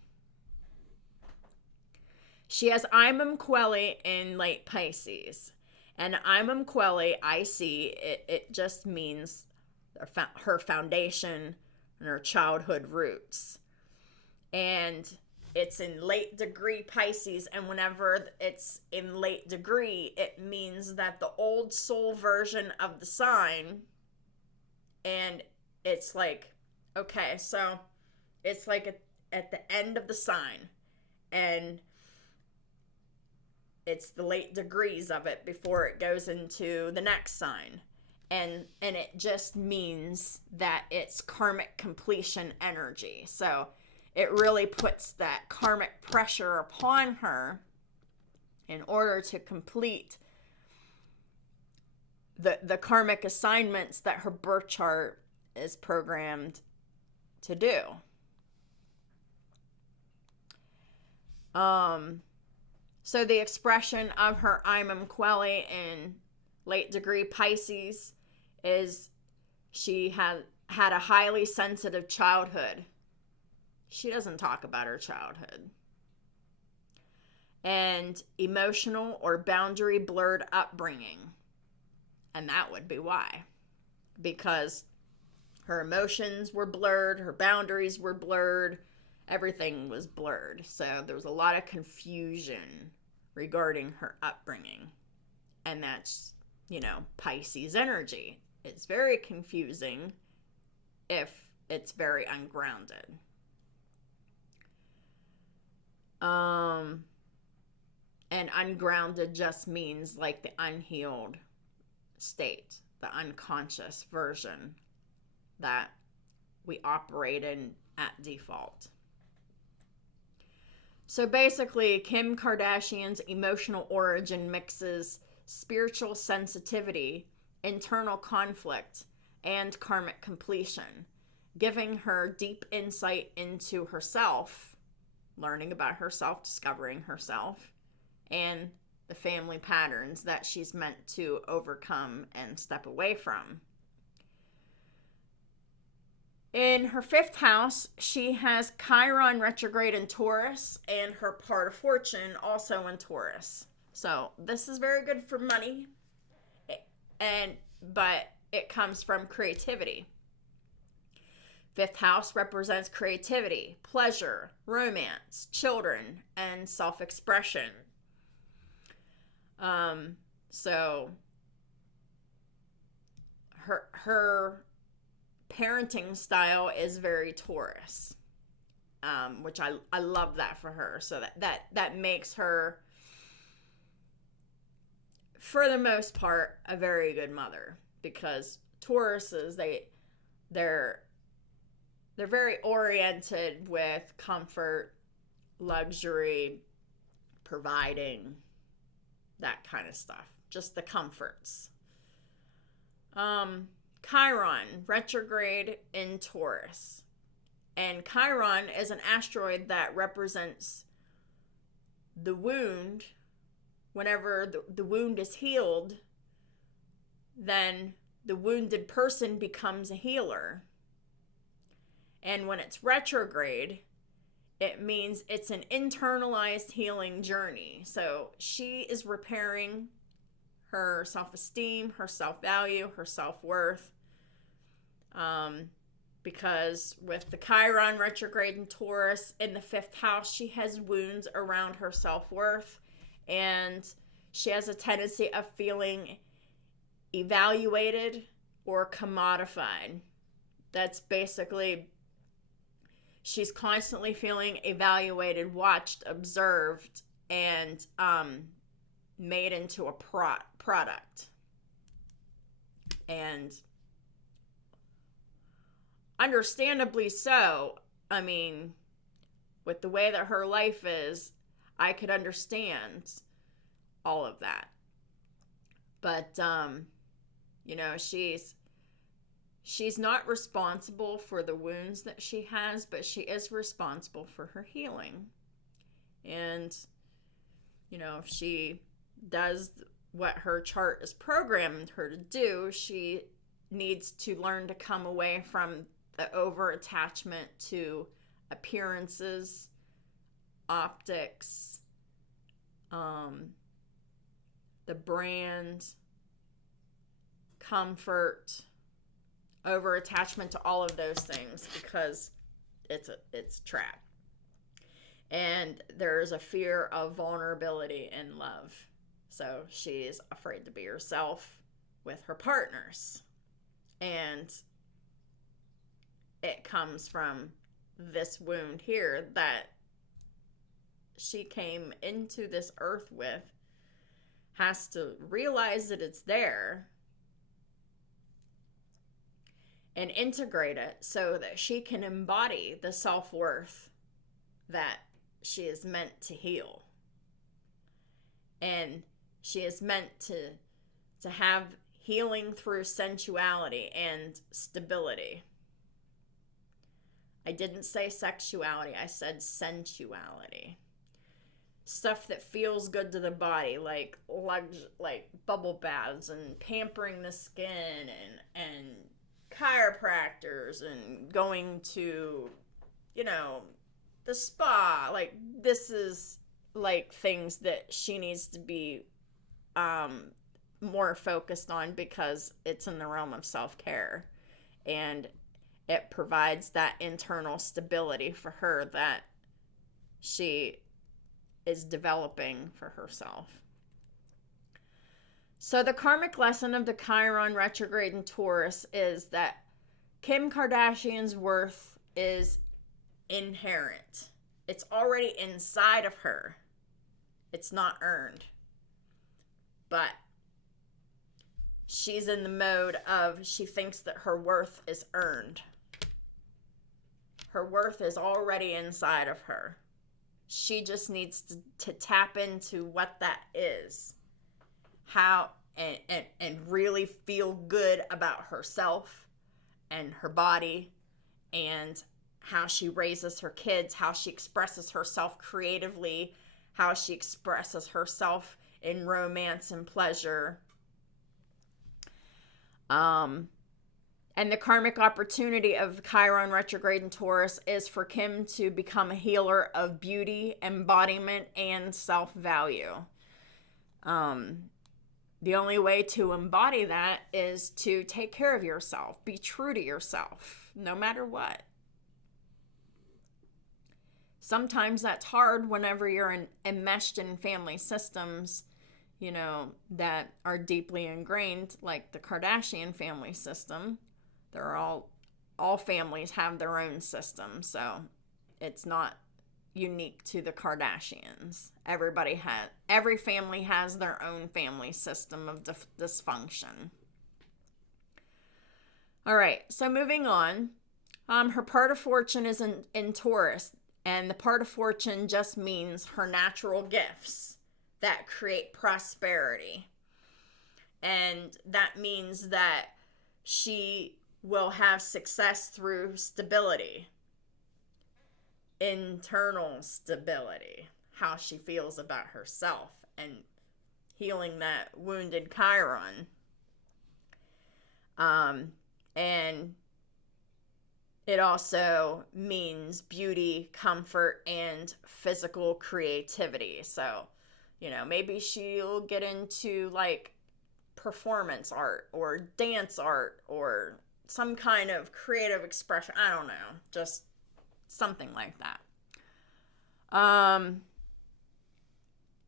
She has Imam Quelli in late Pisces, And I'm Quelly, I see it just means her foundation and her childhood roots. And it's in late degree Pisces, and whenever it's in late degree, it means that the old soul version of the sign, and it's like, okay, so it's like at the end of the sign, and it's the late degrees of it before it goes into the next sign. And it just means that it's karmic completion energy. So it really puts that karmic pressure upon her in order to complete the karmic assignments that her birth chart is programmed to do. So the expression of her I'm Quelly in late degree Pisces is she had a highly sensitive childhood. She doesn't talk about her childhood. And emotional or boundary blurred upbringing. And that would be why. Because her emotions were blurred, her boundaries were blurred, everything was blurred. So there was a lot of confusion regarding her upbringing. And that's, Pisces energy. It's very confusing if it's very ungrounded. And ungrounded just means like the unhealed state, the unconscious version that we operate in at default. So basically, Kim Kardashian's emotional origin mixes spiritual sensitivity, internal conflict, and karmic completion, giving her deep insight into herself, learning about herself, discovering herself, and the family patterns that she's meant to overcome and step away from. In her 5th house, she has Chiron retrograde in Taurus and her part of fortune also in Taurus. So this is very good for money, but it comes from creativity. 5th house represents creativity, pleasure, romance, children, and self-expression. So her parenting style is very Taurus, which I love that for her. So that makes her, for the most part, a very good mother, because Tauruses, they're very oriented with comfort, luxury, providing, that kind of stuff. Just the comforts. Chiron, retrograde in Taurus. And Chiron is an asteroid that represents the wound. Whenever the wound is healed, then the wounded person becomes a healer. And when it's retrograde, it means it's an internalized healing journey. So she is repairing her self-esteem, her self-value, her self-worth. Because with the Chiron retrograde in Taurus in the 5th house, she has wounds around her self-worth. And she has a tendency of feeling evaluated or commodified. That's basically, she's constantly feeling evaluated, watched, observed, and made into a product. And understandably so. I mean, with the way that her life is, I could understand all of that. But, she's not responsible for the wounds that she has, but she is responsible for her healing. And, if she does what her chart is programmed her to do, she needs to learn to come away from the over-attachment to appearances, optics, the brand, comfort, over attachment to all of those things, because it's a trap. And there's a fear of vulnerability in love. So she's afraid to be herself with her partners. And it comes from this wound here that she came into this earth with, has to realize that it's there and integrate it so that she can embody the self-worth that she is meant to heal. And she is meant to have healing through sensuality and stability. I didn't say sexuality, I said sensuality. Stuff that feels good to the body, like bubble baths and pampering the skin and chiropractors and going to, the spa. Like, this is like things that she needs to be more focused on, because it's in the realm of self-care, and it provides that internal stability for her that she is developing for herself. So the karmic lesson of the Chiron retrograde in Taurus is that Kim Kardashian's worth is inherent. It's already inside of her. It's not earned. But she's in the mode of, she thinks that her worth is earned. Her worth is already inside of her. She just needs to tap into what that is. How, and really feel good about herself and her body, and how she raises her kids, how she expresses herself creatively, how she expresses herself in romance and pleasure. And the karmic opportunity of Chiron retrograde in Taurus is for Kim to become a healer of beauty, embodiment, and self-value. The only way to embody that is to take care of yourself. Be true to yourself, no matter what. Sometimes that's hard whenever you're enmeshed in family systems, that are deeply ingrained, like the Kardashian family system. They're all families have their own system, so it's not unique to the Kardashians. Every family has their own family system of dysfunction. All right, so moving on. Her part of fortune is in Taurus, and the part of fortune just means her natural gifts that create prosperity. And that means that she will have success through stability, internal stability, how she feels about herself, and healing that wounded Chiron. And it also means beauty, comfort, and physical creativity. So, maybe she'll get into like performance art or dance art or some kind of creative expression. I don't know, just something like that.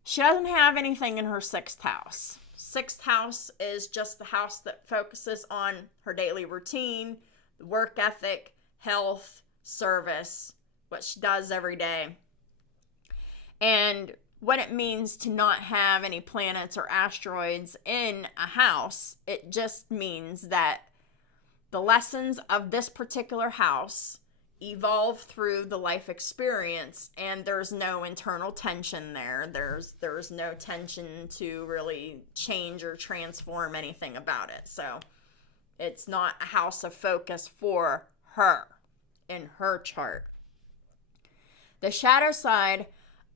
She doesn't have anything in her 6th house. 6th house is just the house that focuses on her daily routine, work ethic, health, service, what she does every day. And what it means to not have any planets or asteroids in a house, it just means that the lessons of this particular house evolve through the life experience, and there's no internal tension there. There's no tension to really change or transform anything about it. So it's not a house of focus for her in her chart. The shadow side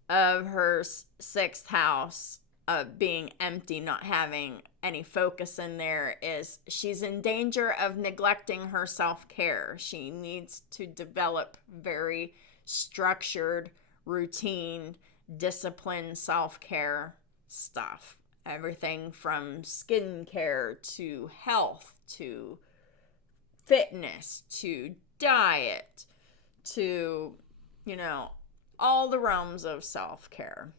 of her 6th house of being empty, not having any focus in there, is she's in danger of neglecting her self-care. She needs to develop very structured, routine, disciplined self-care stuff. Everything from skincare to health to fitness to diet to, all the realms of self-care.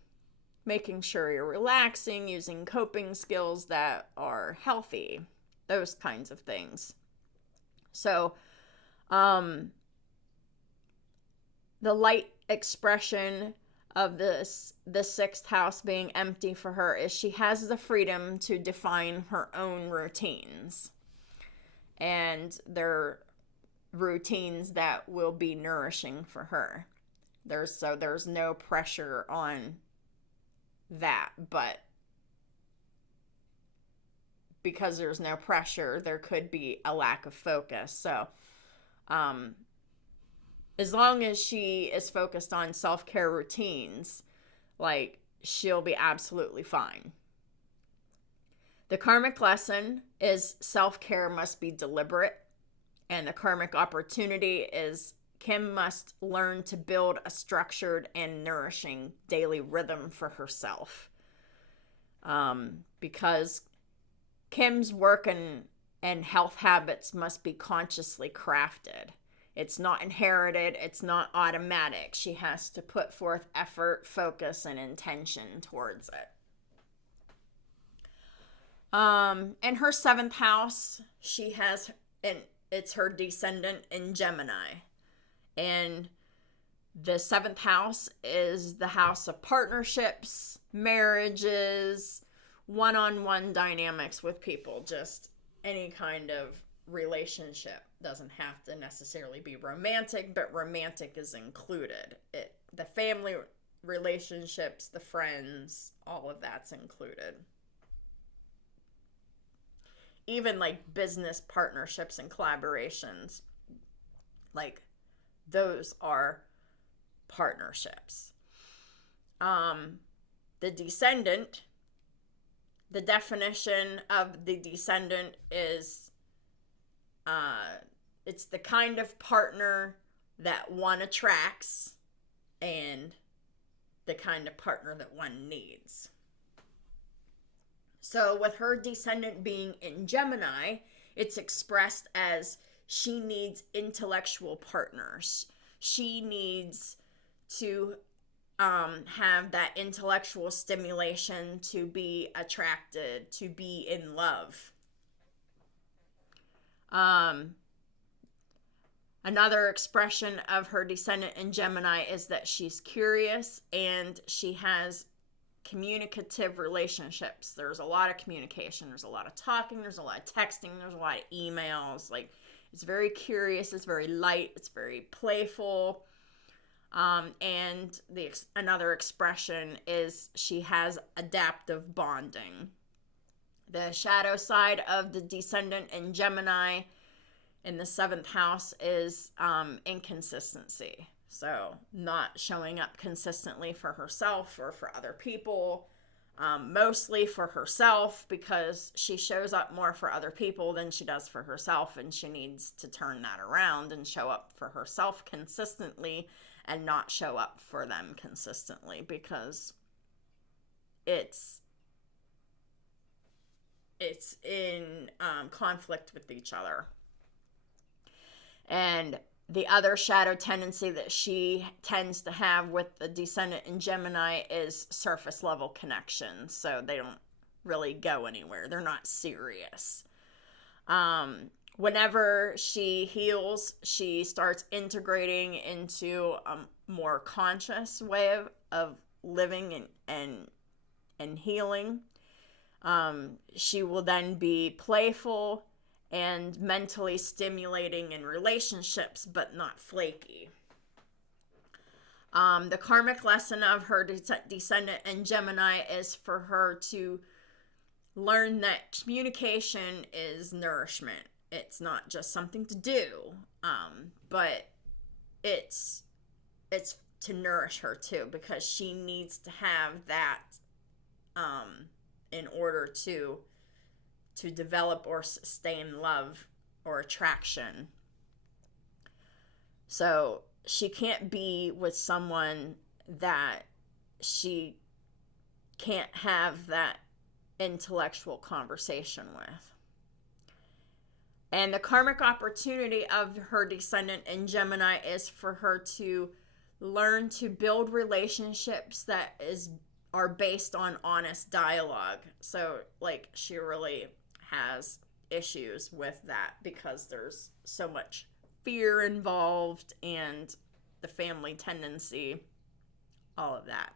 Making sure you're relaxing, using coping skills that are healthy, those kinds of things. So, the light expression of the sixth house being empty for her is she has the freedom to define her own routines. And they're routines that will be nourishing for her. There's no pressure on that, but because there's no pressure, there could be a lack of focus. So, as long as she is focused on self-care routines, like, she'll be absolutely fine. The karmic lesson is self-care must be deliberate, and the karmic opportunity is Kim must learn to build a structured and nourishing daily rhythm for herself. Because Kim's work and health habits must be consciously crafted. It's not inherited. It's not automatic. She has to put forth effort, focus, and intention towards it. In her seventh house, she has, and it's her descendant in Gemini. And the seventh house is the house of partnerships, marriages, one-on-one dynamics with people, just any kind of relationship. Doesn't have to necessarily be romantic, but romantic is included. The family relationships, the friends, all of that's included. Even like business partnerships and collaborations, like those are partnerships. The descendant, the definition of the descendant is it's the kind of partner that one attracts and the kind of partner that one needs. So with her descendant being in Gemini, it's expressed as she needs intellectual partners. She needs to have that intellectual stimulation to be attracted, to be in love. Another expression of her descendant in Gemini is that she's curious and she has communicative relationships. There's a lot of communication. There's a lot of talking. There's a lot of texting. There's a lot of emails. Like, it's very curious. It's very light. It's very playful. And another expression is she has adaptive bonding. The shadow side of the descendant in Gemini in the seventh house is inconsistency. So not showing up consistently for herself or for other people, mostly for herself, because she shows up more for other people than she does for herself, and she needs to turn that around and show up for herself consistently and not show up for them consistently, because it's in conflict with each other. And the other shadow tendency that she tends to have with the descendant in Gemini is surface level connections. So they don't really go anywhere. They're not serious. Whenever she heals, she starts integrating into a more conscious way of living and healing. She will then be playful and mentally stimulating in relationships, but not flaky. The karmic lesson of her descendant in Gemini is for her to learn that communication is nourishment. It's not just something to do, but it's to nourish her too, because she needs to have that in order to develop or sustain love or attraction. So she can't be with someone that she can't have that intellectual conversation with. And the karmic opportunity of her descendant in Gemini is for her to learn to build relationships that are based on honest dialogue. So, like, she really has issues with that because there's so much fear involved and the family tendency, all of that.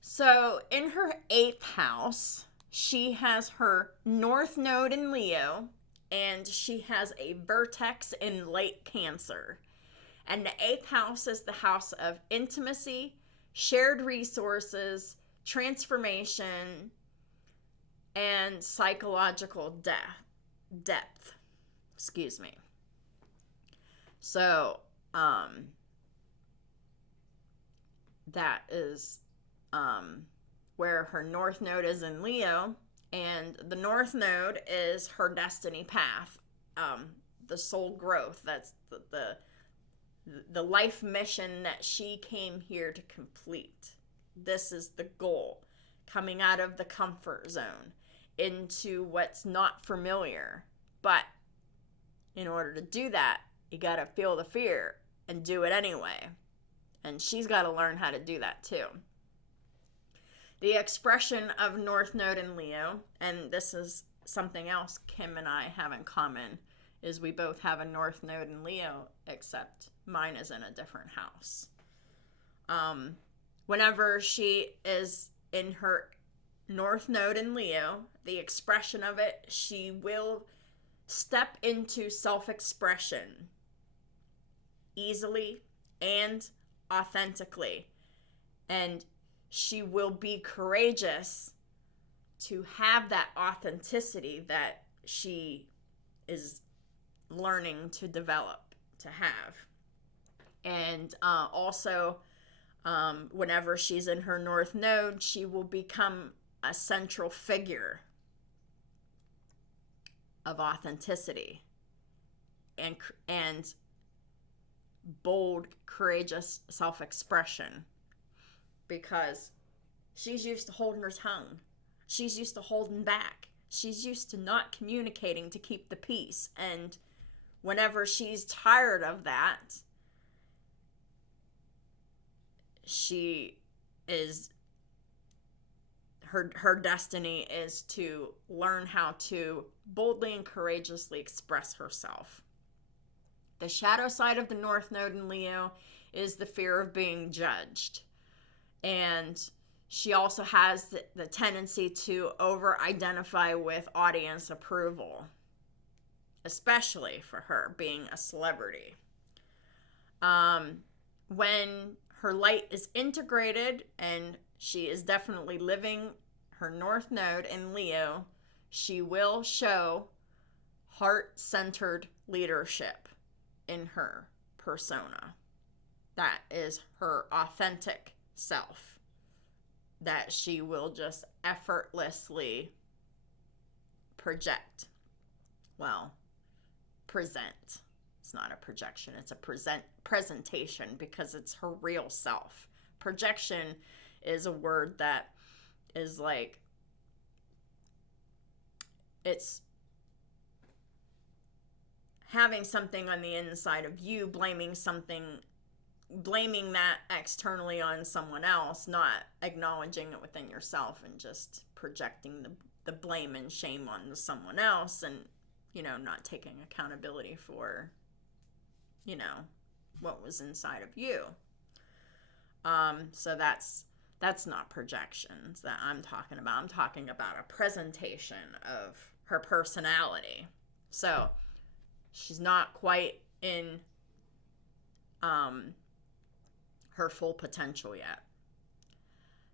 So, in her 8th house, she has her North Node in Leo, and she has a vertex in late Cancer. And the 8th house is the house of intimacy, shared resources, transformation, and psychological depth. Excuse me. So, that is where her North Node is in Leo, and the North Node is her destiny path, the soul growth. That's the life mission that she came here to complete. This is the goal, coming out of the comfort zone into what's not familiar. But in order to do that, you got to feel the fear and do it anyway. And she's got to learn how to do that too. The expression of North Node in Leo, and this is something else Kim and I have in common, is we both have a North Node in Leo, except mine is in a different house. Whenever she is in her North Node in Leo, the expression of it, she will step into self-expression easily and authentically. And she will be courageous to have that authenticity that she is learning to develop, to have. And also, whenever she's in her North Node, she will become a central figure of authenticity and bold, courageous self-expression. Because she's used to holding her tongue. She's used to holding back. She's used to not communicating to keep the peace. And whenever she's tired of that, her destiny is to learn how to boldly and courageously express herself. The shadow side of the North Node in Leo is the fear of being judged. And she also has the tendency to over-identify with audience approval, especially for her being a celebrity. When her light is integrated and she is definitely living her North Node in Leo, she will show heart-centered leadership in her persona. That is her authentic self that she will just effortlessly present. It's not a projection, it's a presentation because it's her real self. Projection is a word that is like, it's having something on the inside of you, blaming that externally on someone else, not acknowledging it within yourself and just projecting the blame and shame on someone else and, not taking accountability for, what was inside of you. So that's not projections that I'm talking about. I'm talking about a presentation of her personality. So she's not quite in her full potential yet.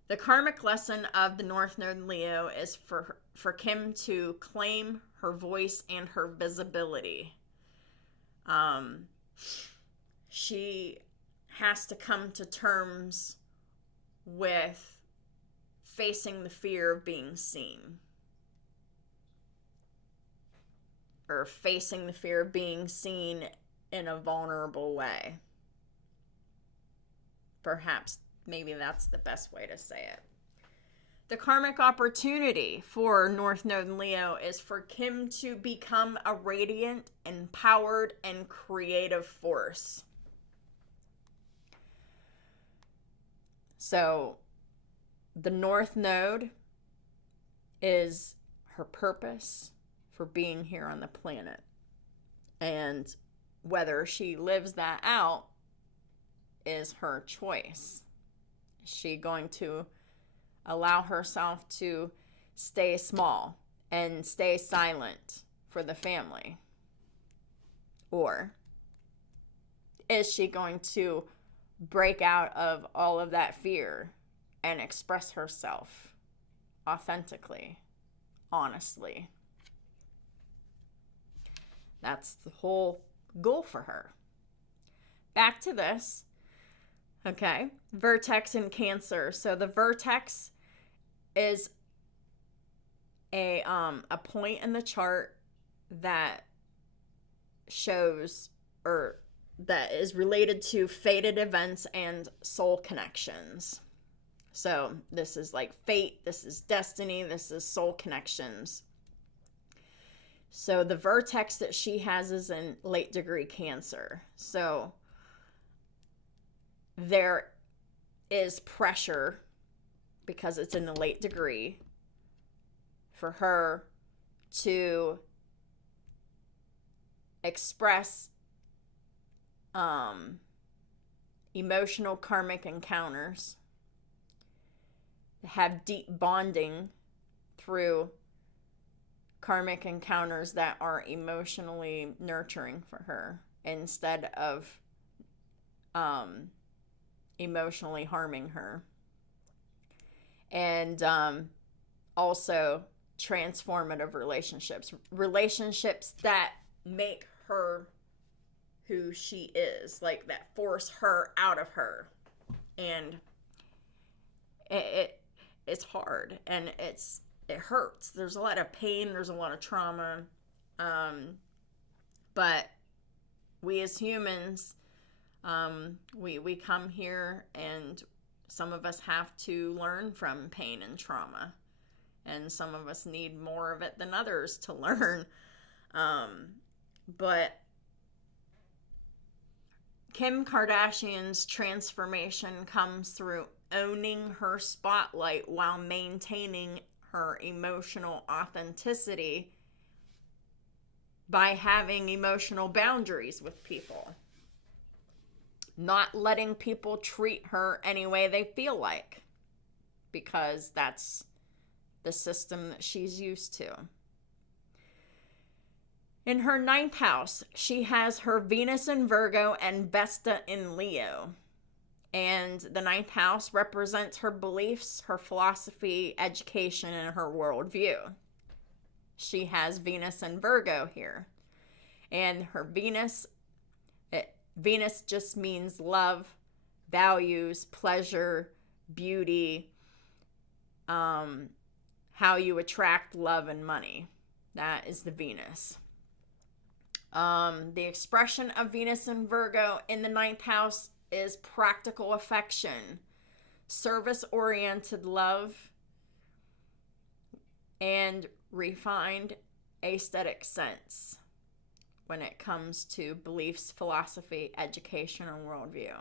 The karmic lesson of the North Node in Leo is for Kim to claim her voice and her visibility. She has to come to terms with facing the fear of being seen, or facing the fear of being seen in a vulnerable way. Perhaps, maybe that's the best way to say it. The karmic opportunity for North Node in Leo is for Kim to become a radiant, empowered, and creative force. So, the North Node is her purpose for being here on the planet. And whether she lives that out is her choice. Is she going to allow herself to stay small and stay silent for the family? Or is she going to break out of all of that fear and express herself authentically, honestly? That's the whole goal for her. Back to this. Okay, vertex in Cancer. So the vertex is a point in the chart that shows, or that is related to fated events and soul connections. So this is like fate, this is destiny, this is soul connections. So the vertex that she has is in late degree Cancer. So there is pressure, because it's in the late degree, for her to express emotional karmic encounters, have deep bonding through karmic encounters that are emotionally nurturing for her, instead of emotionally harming her. And also transformative relationships that make her who she is, like that force her out of her. And it's hard, and it hurts. There's a lot of pain, there's a lot of trauma, but we as humans, we come here, and some of us have to learn from pain and trauma, and some of us need more of it than others to learn. But Kim Kardashian's transformation comes through owning her spotlight while maintaining her emotional authenticity by having emotional boundaries with people. Not letting people treat her any way they feel like, because that's the system that she's used to. In her 9th house, she has her Venus in Virgo and Vesta in Leo. And the 9th house represents her beliefs, her philosophy, education, and her worldview. She has Venus in Virgo here. And her Venus just means love, values, pleasure, beauty, how you attract love and money. That is the Venus. The expression of Venus in Virgo in the 9th house is practical affection, service-oriented love, and refined aesthetic sense when it comes to beliefs, philosophy, education, and worldview.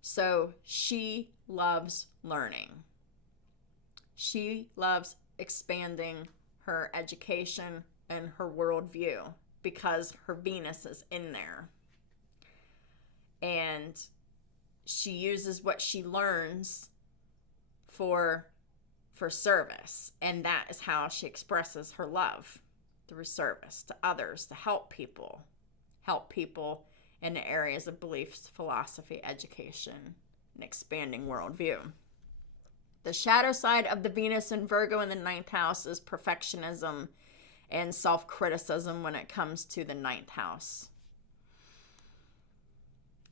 So she loves learning. She loves expanding her education and her worldview because her Venus is in there. And she uses what she learns for service. And that is how she expresses her love, through service to others, to help people in the areas of beliefs, philosophy, education, and expanding worldview. The shadow side of the Venus in Virgo in the 9th house is perfectionism and self-criticism when it comes to the 9th house.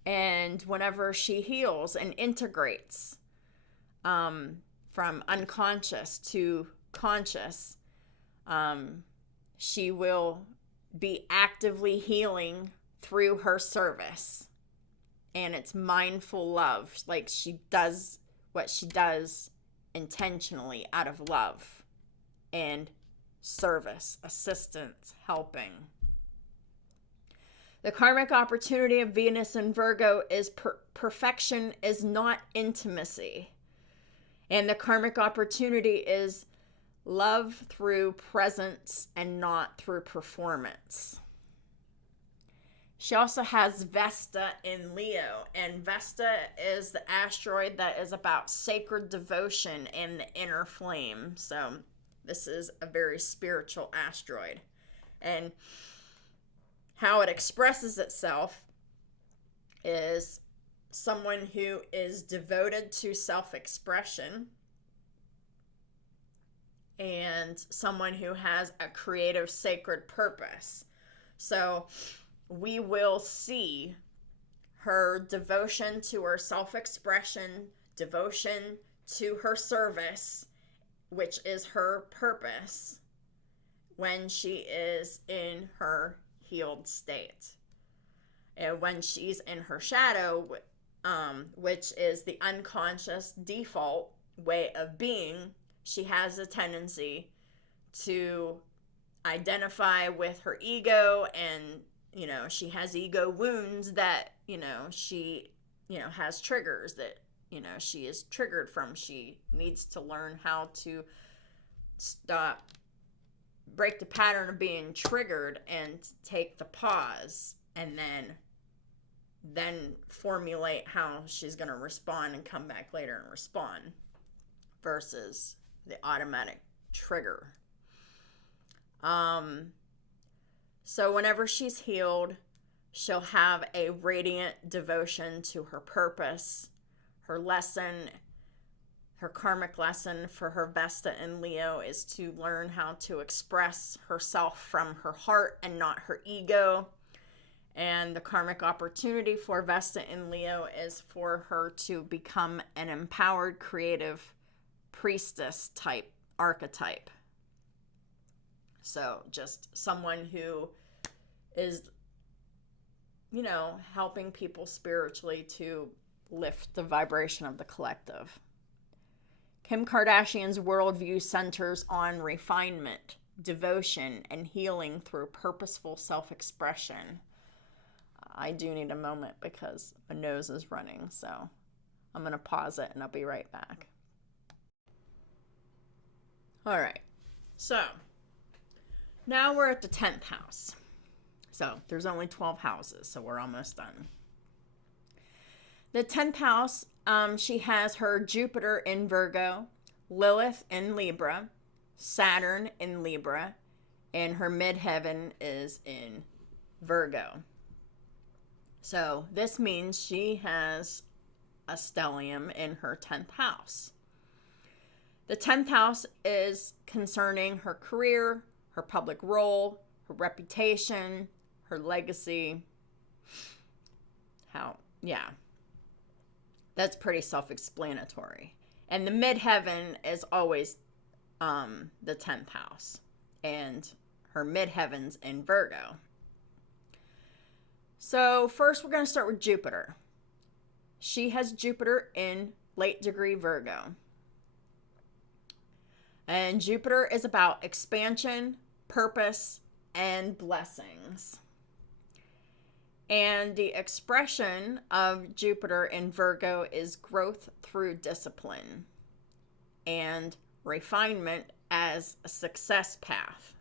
And whenever she heals and integrates from unconscious to conscious, she will be actively healing through her service. And it's mindful love. Like, she does what she does intentionally out of love and service, assistance, helping. The karmic opportunity of Venus and Virgo is perfection is not intimacy. And the karmic opportunity is love through presence and not through performance. She also has Vesta in Leo, and Vesta is the asteroid that is about sacred devotion and the inner flame. So this is a very spiritual asteroid. And how it expresses itself is someone who is devoted to self-expression and someone who has a creative, sacred purpose. So we will see her devotion to her self-expression, devotion to her service, which is her purpose, when she is in her healed state. And when she's in her shadow, which is the unconscious default way of being, she has a tendency to identify with her ego, and she has ego wounds that she has triggers that she is triggered from. She needs to learn how to break the pattern of being triggered and take the pause, and then formulate how she's going to respond and come back later and respond versus the automatic trigger. So whenever she's healed, she'll have a radiant devotion to her purpose. Her lesson, her karmic lesson for her Vesta in Leo is to learn how to express herself from her heart and not her ego. And the karmic opportunity for Vesta in Leo is for her to become an empowered, creative priestess type archetype. So just someone who is, helping people spiritually to lift the vibration of the collective. Kim Kardashian's worldview centers on refinement, devotion, and healing through purposeful self-expression. I do need a moment because my nose is running, so I'm going to pause it and I'll be right back. All right, so now we're at the 10th house. So there's only 12 houses, so we're almost done. The 10th house, she has her Jupiter in Virgo, Lilith in Libra, Saturn in Libra, and her midheaven is in Virgo. So this means she has a stellium in her 10th house. The 10th house is concerning her career, her public role, her reputation, her legacy. That's pretty self-explanatory. And the midheaven is always the 10th house. And her midheaven's in Virgo. So first we're going to start with Jupiter. She has Jupiter in late degree Virgo. And Jupiter is about expansion, purpose, and blessings. And the expression of Jupiter in Virgo is growth through discipline and refinement as a success path.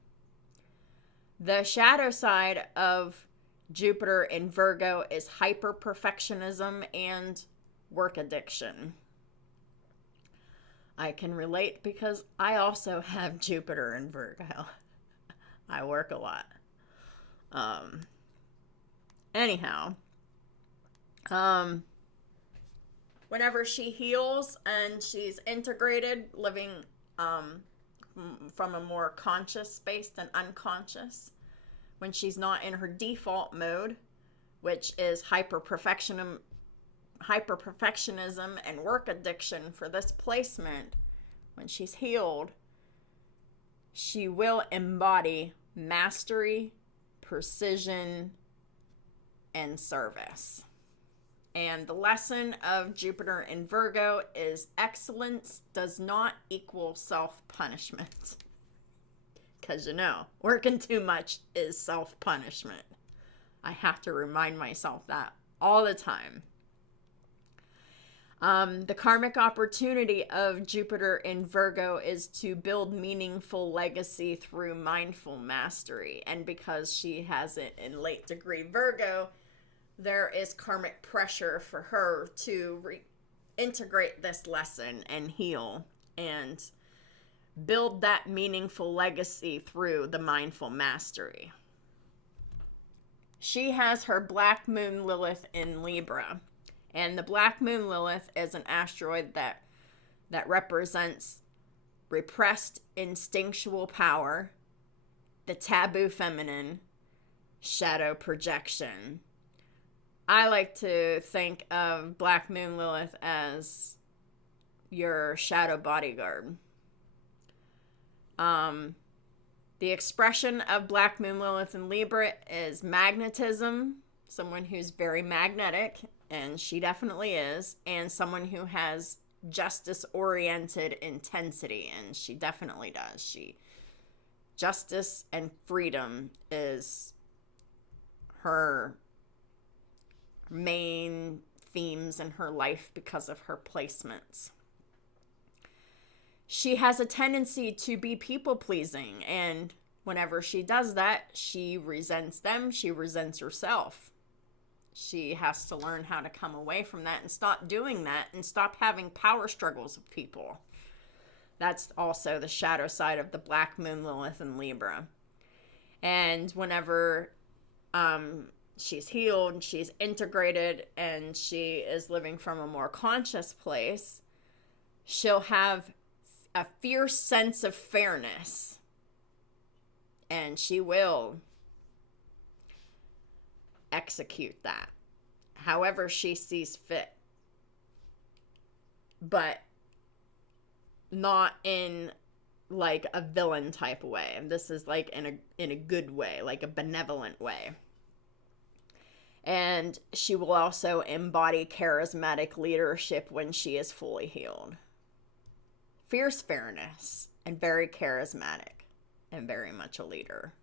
The shadow side of Jupiter in Virgo is hyper-perfectionism and work addiction. I can relate because I also have Jupiter in Virgo. I work a lot. Whenever she heals and she's integrated, living from a more conscious space than unconscious, when she's not in her default mode, which is hyper-perfectionism and work addiction for this placement, when she's healed, she will embody mastery, precision, and service. And the lesson of Jupiter in Virgo is excellence does not equal self-punishment. Because, working too much is self-punishment. I have to remind myself that all the time. The karmic opportunity of Jupiter in Virgo is to build meaningful legacy through mindful mastery. And because she has it in late degree Virgo, there is karmic pressure for her to integrate this lesson and heal and build that meaningful legacy through the mindful mastery. She has her Black Moon Lilith in Libra. And the Black Moon Lilith is an asteroid that represents repressed instinctual power, the taboo feminine, shadow projection. I like to think of Black Moon Lilith as your shadow bodyguard. The expression of Black Moon Lilith in Libra is magnetism, someone who's very magnetic, and she definitely is, and someone who has justice-oriented intensity, and she definitely does. Justice and freedom is her main themes in her life because of her placements. She has a tendency to be people-pleasing, and whenever she does that, she resents them, she resents herself. She has to learn how to come away from that and stop doing that and stop having power struggles with people. That's also the shadow side of the Black Moon Lilith in Libra. And whenever she's healed, she's integrated, and she is living from a more conscious place, she'll have a fierce sense of fairness. And she will execute that however she sees fit, but not in like a villain type of way. And this is like in a good way, like a benevolent way. And she will also embody charismatic leadership when she is fully healed. Fierce fairness and very charismatic and very much a leader.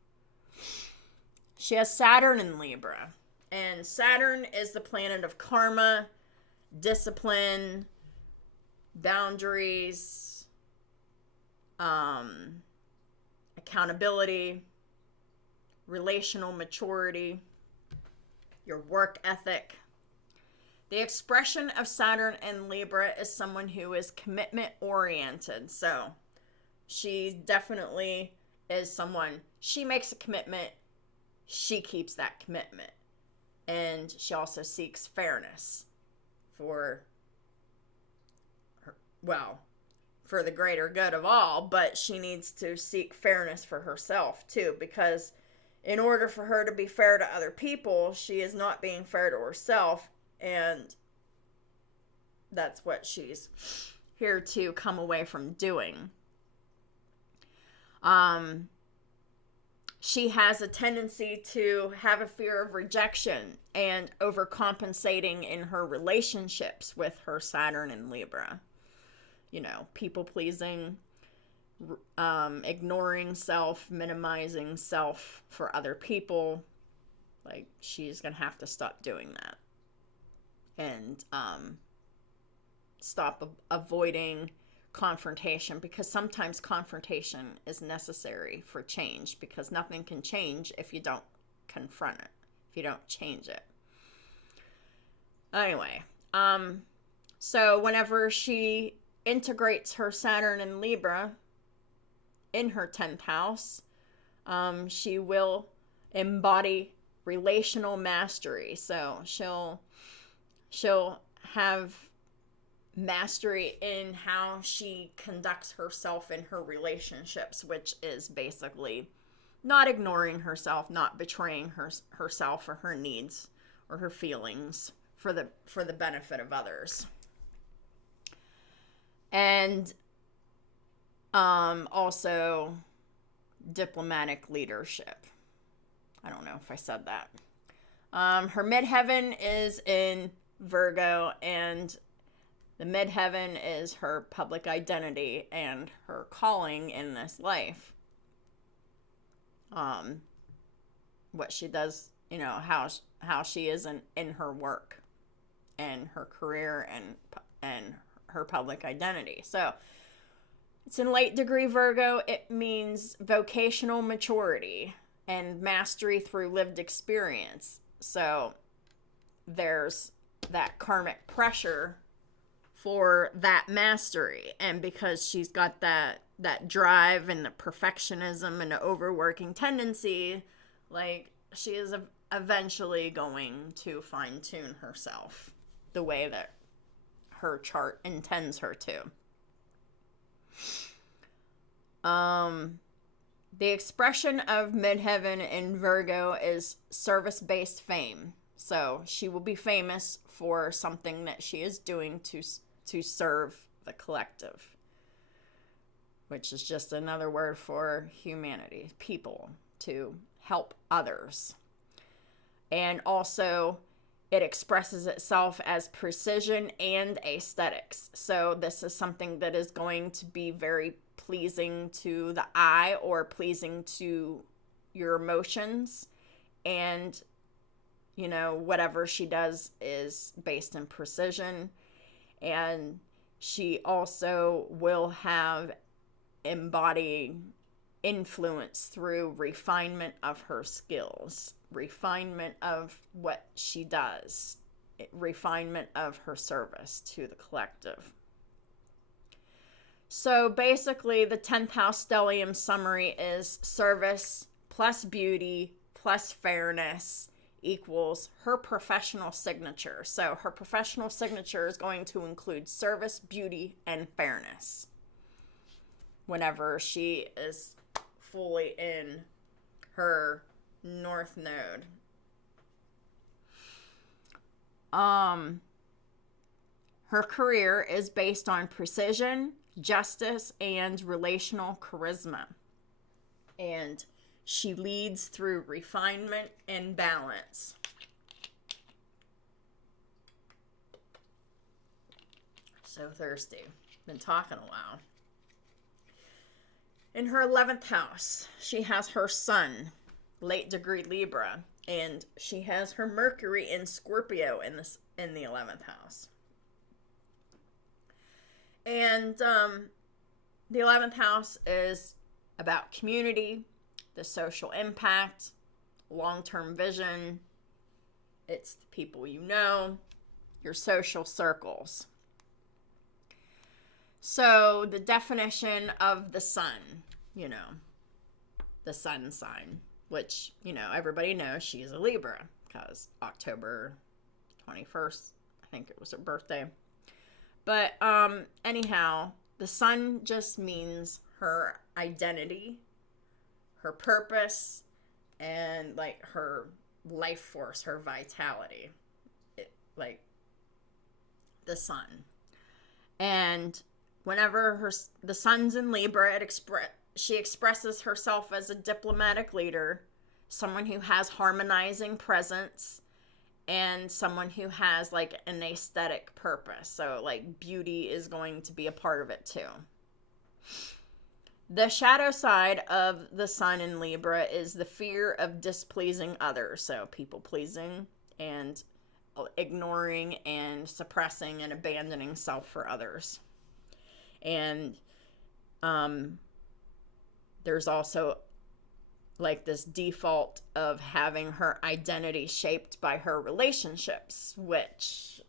She has Saturn in Libra, and Saturn is the planet of karma, discipline, boundaries, accountability, relational maturity, your work ethic. The expression of Saturn in Libra is someone who is commitment oriented. So she definitely is someone, she makes a commitment, she keeps that commitment. And she also seeks fairness for her, for the greater good of all, but she needs to seek fairness for herself too, because in order for her to be fair to other people, she is not being fair to herself, and that's what she's here to come away from doing. She has a tendency to have a fear of rejection and overcompensating in her relationships with her Saturn in Libra. People pleasing, ignoring self, minimizing self for other people. Like, she's going to have to stop doing that. And stop avoiding confrontation, because sometimes confrontation is necessary for change, because nothing can change if you don't confront it, if you don't change it. Anyway, so whenever she integrates her Saturn in Libra in her 10th house, she will embody relational mastery. So she'll have mastery in how she conducts herself in her relationships, which is basically not ignoring herself, not betraying herself or her needs or her feelings for the benefit of others. And also diplomatic leadership. I don't know if I said that. Her midheaven is in Virgo, and the midheaven is her public identity and her calling in this life. What she does, how she is in her work and her career and her public identity. So it's in late degree Virgo. It means vocational maturity and mastery through lived experience. So there's that karmic pressure for that mastery, and because she's got that drive and the perfectionism and the overworking tendency, like, she is eventually going to fine-tune herself the way that her chart intends her to. The expression of midheaven in Virgo is service-based fame. So she will be famous for something that she is doing to serve the collective, which is just another word for humanity, people, to help others. And also, it expresses itself as precision and aesthetics. So this is something that is going to be very pleasing to the eye or pleasing to your emotions. And, whatever she does is based in precision. And she also will have embodied influence through refinement of her skills, refinement of what she does, refinement of her service to the collective. So basically, the 10th house stellium summary is service plus beauty plus fairness equals her professional signature. So her professional signature is going to include service, beauty, and fairness whenever she is fully in her north node. Her career is based on precision, justice, and relational charisma. And she leads through refinement and balance. So thirsty. Been talking a while. In her 11th house, she has her sun, late degree Libra, and she has her Mercury in Scorpio in the 11th house. And the 11th house is about community, the social impact, long-term vision. It's the people you know, your social circles. So the definition of the sun, the sun sign, which, everybody knows she's a Libra because October 21st, I think it was her birthday. But anyhow, the sun just means her identity, her purpose, and like her life force, her vitality, like the sun. And whenever the sun's in Libra, she expresses herself as a diplomatic leader, someone who has harmonizing presence, and someone who has like an aesthetic purpose. So like beauty is going to be a part of it too. The shadow side of the sun in Libra is the fear of displeasing others. So people pleasing and ignoring and suppressing and abandoning self for others. And there's also like this default of having her identity shaped by her relationships, which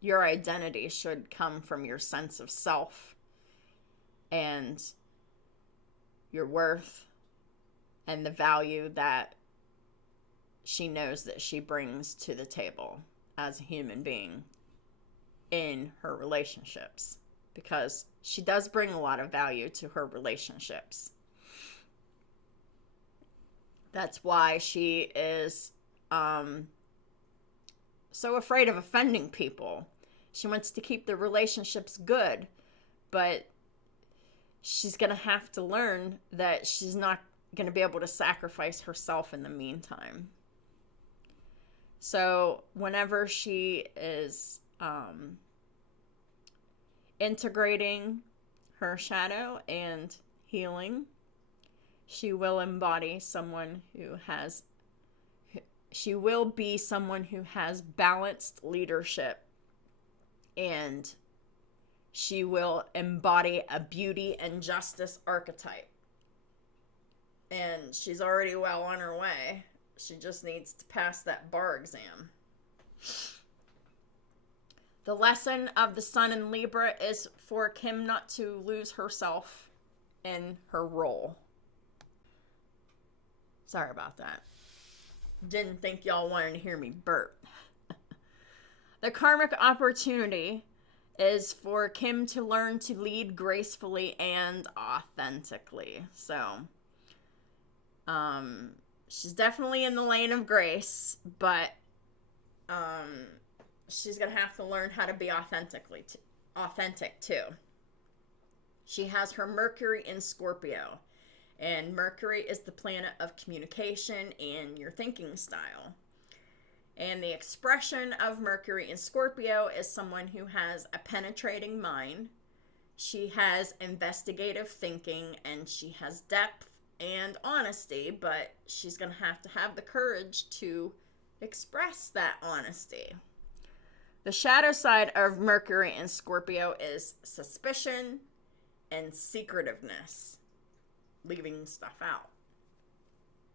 your identity should come from your sense of self and your worth and the value that she knows that she brings to the table as a human being in her relationships, because she does bring a lot of value to her relationships. That's why she is so afraid of offending people. She wants to keep the relationships good, but she's going to have to learn that she's not going to be able to sacrifice herself in the meantime. So whenever she is integrating her shadow and healing, she will embody someone who has, she will be someone who has balanced leadership, and she will embody a beauty and justice archetype. And she's already well on her way. She just needs to pass that bar exam. The lesson of the sun in Libra is for Kim not to lose herself in her role. Sorry about that. Didn't think y'all wanted to hear me burp. The karmic opportunity is for Kim to learn to lead gracefully and authentically. So, she's definitely in the lane of grace, but she's going to have to learn how to be authentic too. She has her Mercury in Scorpio, and Mercury is the planet of communication and your thinking style. And the expression of Mercury in Scorpio is someone who has a penetrating mind. She has investigative thinking, and she has depth and honesty, but she's going to have the courage to express that honesty. The shadow side of Mercury in Scorpio is suspicion and secretiveness, leaving stuff out.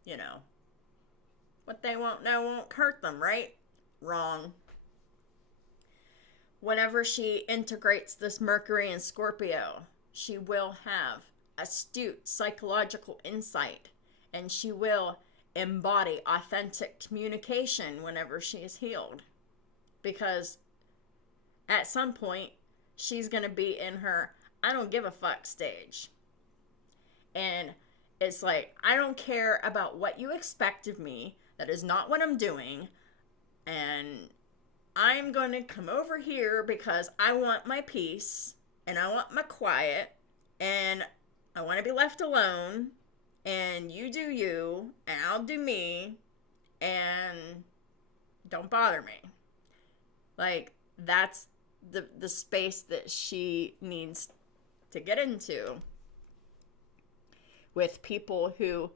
You know, what they won't know won't hurt them, right? Wrong. Whenever she integrates this Mercury in Scorpio, she will have astute psychological insight, and she will embody authentic communication whenever she is healed. Because at some point, she's going to be in her I don't give a fuck stage. And it's like, I don't care about what you expect of me. That is not what I'm doing. And I'm going to come over here because I want my peace and I want my quiet and I want to be left alone. And you do you and I'll do me and don't bother me. Like, that's the space that she needs to get into with people who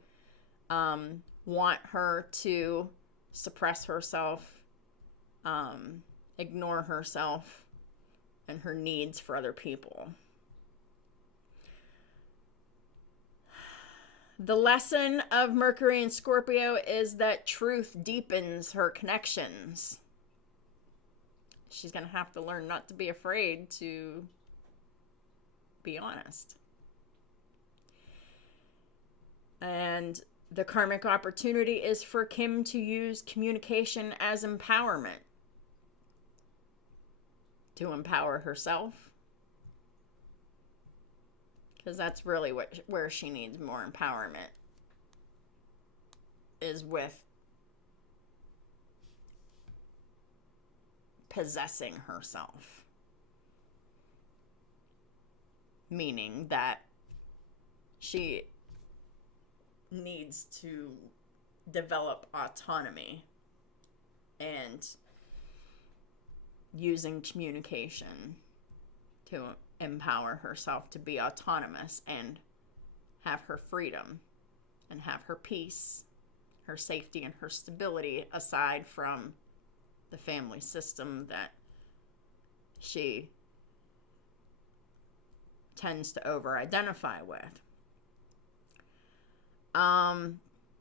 want her to suppress herself, ignore herself and her needs for other people. The lesson of Mercury in Scorpio is that truth deepens her connections. She's going to have to learn not to be afraid to be honest. And the karmic opportunity is for Kim to use communication as empowerment. To empower herself. Because that's really where she needs more empowerment. Is with possessing herself. Meaning that she needs to develop autonomy and using communication to empower herself to be autonomous and have her freedom and have her peace, her safety, and her stability aside from the family system that she tends to over-identify with.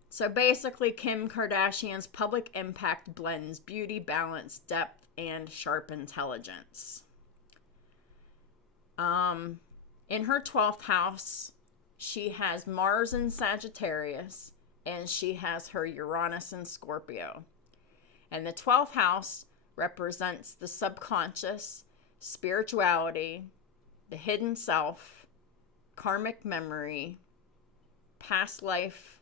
So basically, Kim Kardashian's public impact blends beauty, balance, depth, and sharp intelligence. In her 12th house, she has Mars in Sagittarius, and she has her Uranus in Scorpio. And the 12th house represents the subconscious, spirituality, the hidden self, karmic memory, past life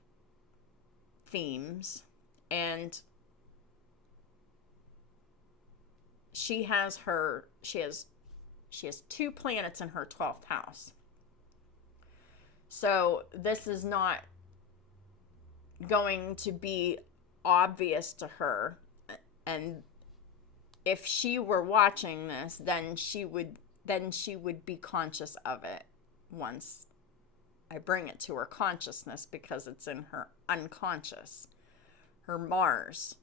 themes, and she has 2 planets in her 12th house. So this is not going to be obvious to her And if she were watching this, then she would be conscious of it once I bring it to her consciousness, because it's in her unconscious. Her Mars.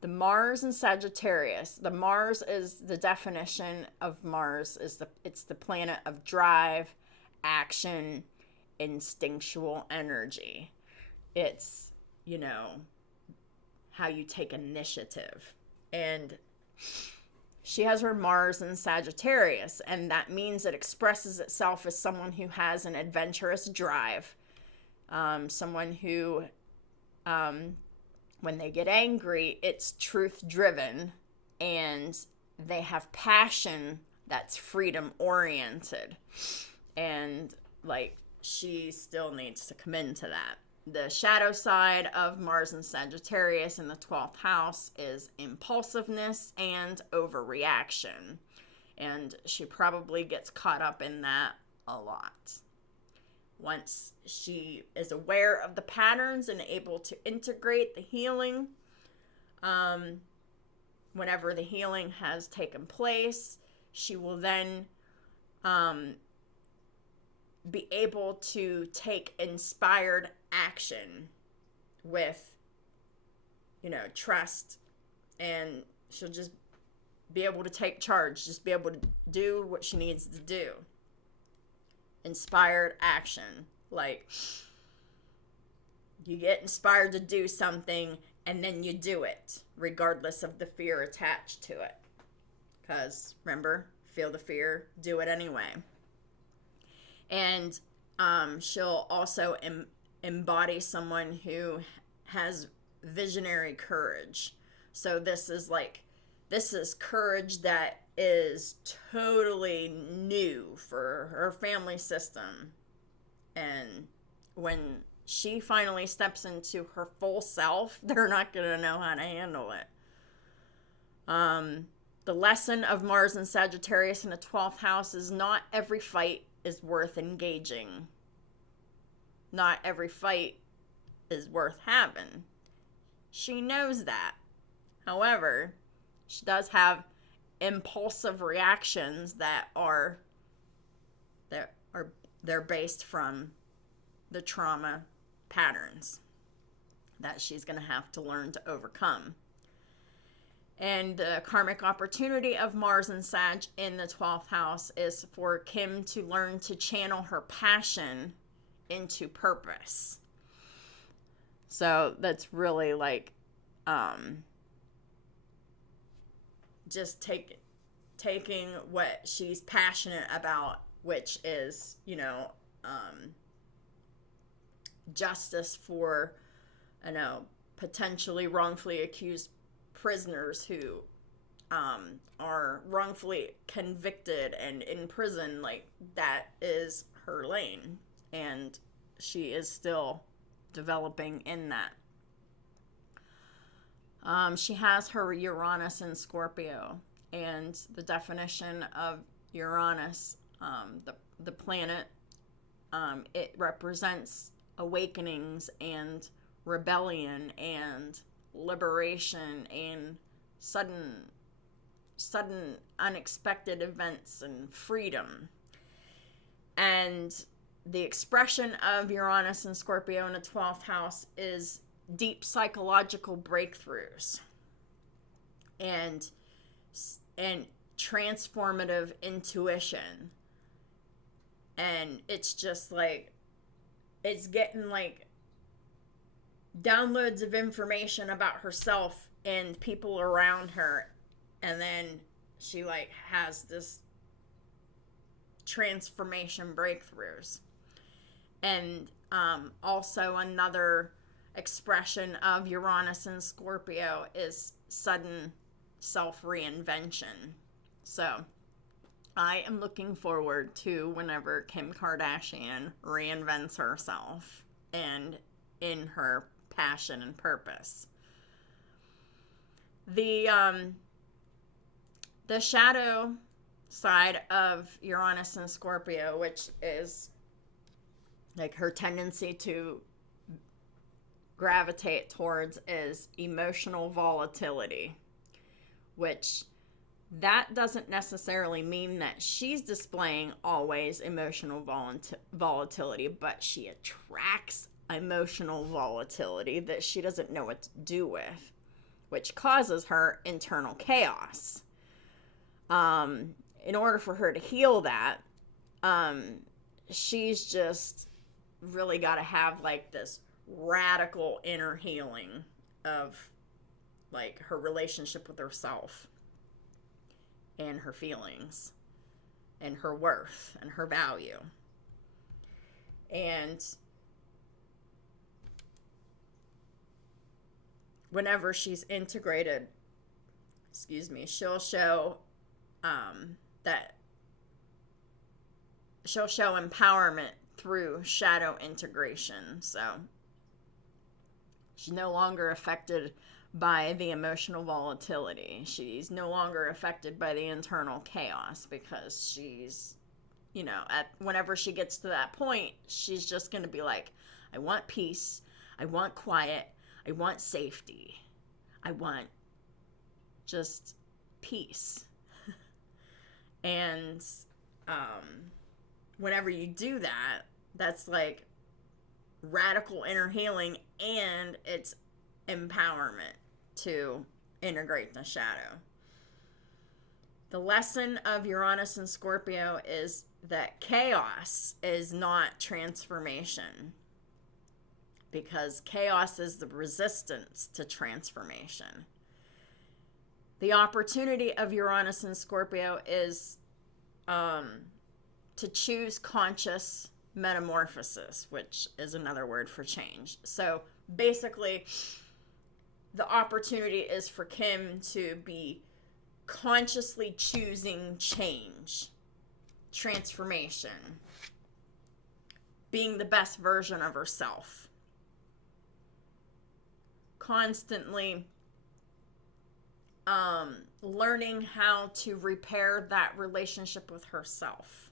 The Mars in Sagittarius. The Mars is the definition of Mars is it's the planet of drive, action, instinctual energy. It's, how you take initiative. And she has her Mars in Sagittarius, and that means it expresses itself as someone who has an adventurous drive, someone who, when they get angry, it's truth-driven, and they have passion that's freedom-oriented. And, she still needs to come into that. The shadow side of Mars and Sagittarius in the 12th house is impulsiveness and overreaction. And she probably gets caught up in that a lot. Once she is aware of the patterns and able to integrate the healing, whenever the healing has taken place, she will then be able to take inspired action with, trust, and she'll just be able to take charge, just be able to do what she needs to do. Inspired action. You get inspired to do something, and then you do it, regardless of the fear attached to it. Because, remember, feel the fear, do it anyway. And she'll also embody someone who has visionary courage. So this is courage that is totally new for her family system. And when she finally steps into her full self, they're not going to know how to handle it. The lesson of Mars and Sagittarius in the 12th house is not every fight is worth engaging. Not every fight is worth having. She knows that. However, she does have impulsive reactions that are they're based from the trauma patterns that she's going to have to learn to overcome. And the karmic opportunity of Mars and Sag in the 12th house is for Kim to learn to channel her passion into purpose. So that's really just taking what she's passionate about, which is, justice for, potentially wrongfully accused prisoners who are wrongfully convicted and in prison. That is her lane, and she is still developing in that. She has her Uranus in Scorpio, and the definition of Uranus, the planet, it represents awakenings and rebellion and liberation and sudden unexpected events and freedom. And the expression of Uranus and Scorpio in the 12th house is deep psychological breakthroughs and transformative intuition. And it's just it's getting downloads of information about herself and people around her, and then she has this transformation breakthroughs. And also another expression of Uranus and Scorpio is sudden self-reinvention. So I am looking forward to whenever Kim Kardashian reinvents herself and in her passion and purpose. The shadow side of Uranus and Scorpio, which is her tendency to gravitate towards, is emotional volatility. which that doesn't necessarily mean that she's displaying always emotional volatility, but she attracts emotional volatility that she doesn't know what to do with, which causes her internal chaos. In order for her to heal that, she's just really got to have like this radical inner healing of like her relationship with herself and her feelings and her worth and her value. And whenever she's integrated, she'll show she'll show empowerment through shadow integration. So she's no longer affected by the emotional volatility. She's no longer affected by the internal chaos, because she's, whenever she gets to that point, she's just going to be like, I want peace. I want quiet. I want safety. I want just peace. And whenever you do that, that's like radical inner healing, and it's empowerment to integrate the shadow. The lesson of Uranus and Scorpio is that chaos is not transformation, because chaos is the resistance to transformation. The opportunity of Uranus and Scorpio is to choose conscious metamorphosis, which is another word for change. So basically, the opportunity is for Kim to be consciously choosing change, transformation, being the best version of herself, constantly learning how to repair that relationship with herself.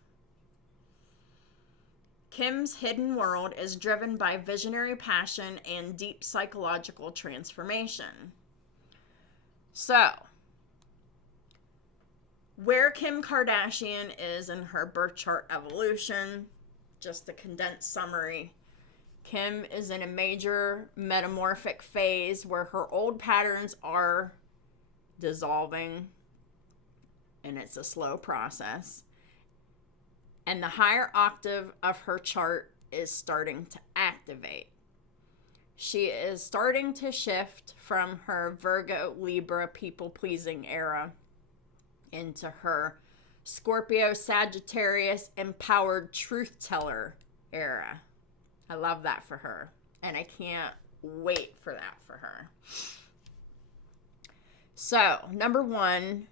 Kim's hidden world is driven by visionary passion and deep psychological transformation. So, where Kim Kardashian is in her birth chart evolution, just a condensed summary, Kim is in a major metamorphic phase where her old patterns are dissolving, and it's a slow process. And the higher octave of her chart is starting to activate. She is starting to shift from her Virgo, Libra, people-pleasing era into her Scorpio, Sagittarius, empowered truth-teller era. I love that for her, and I can't wait for that for her. So, number one,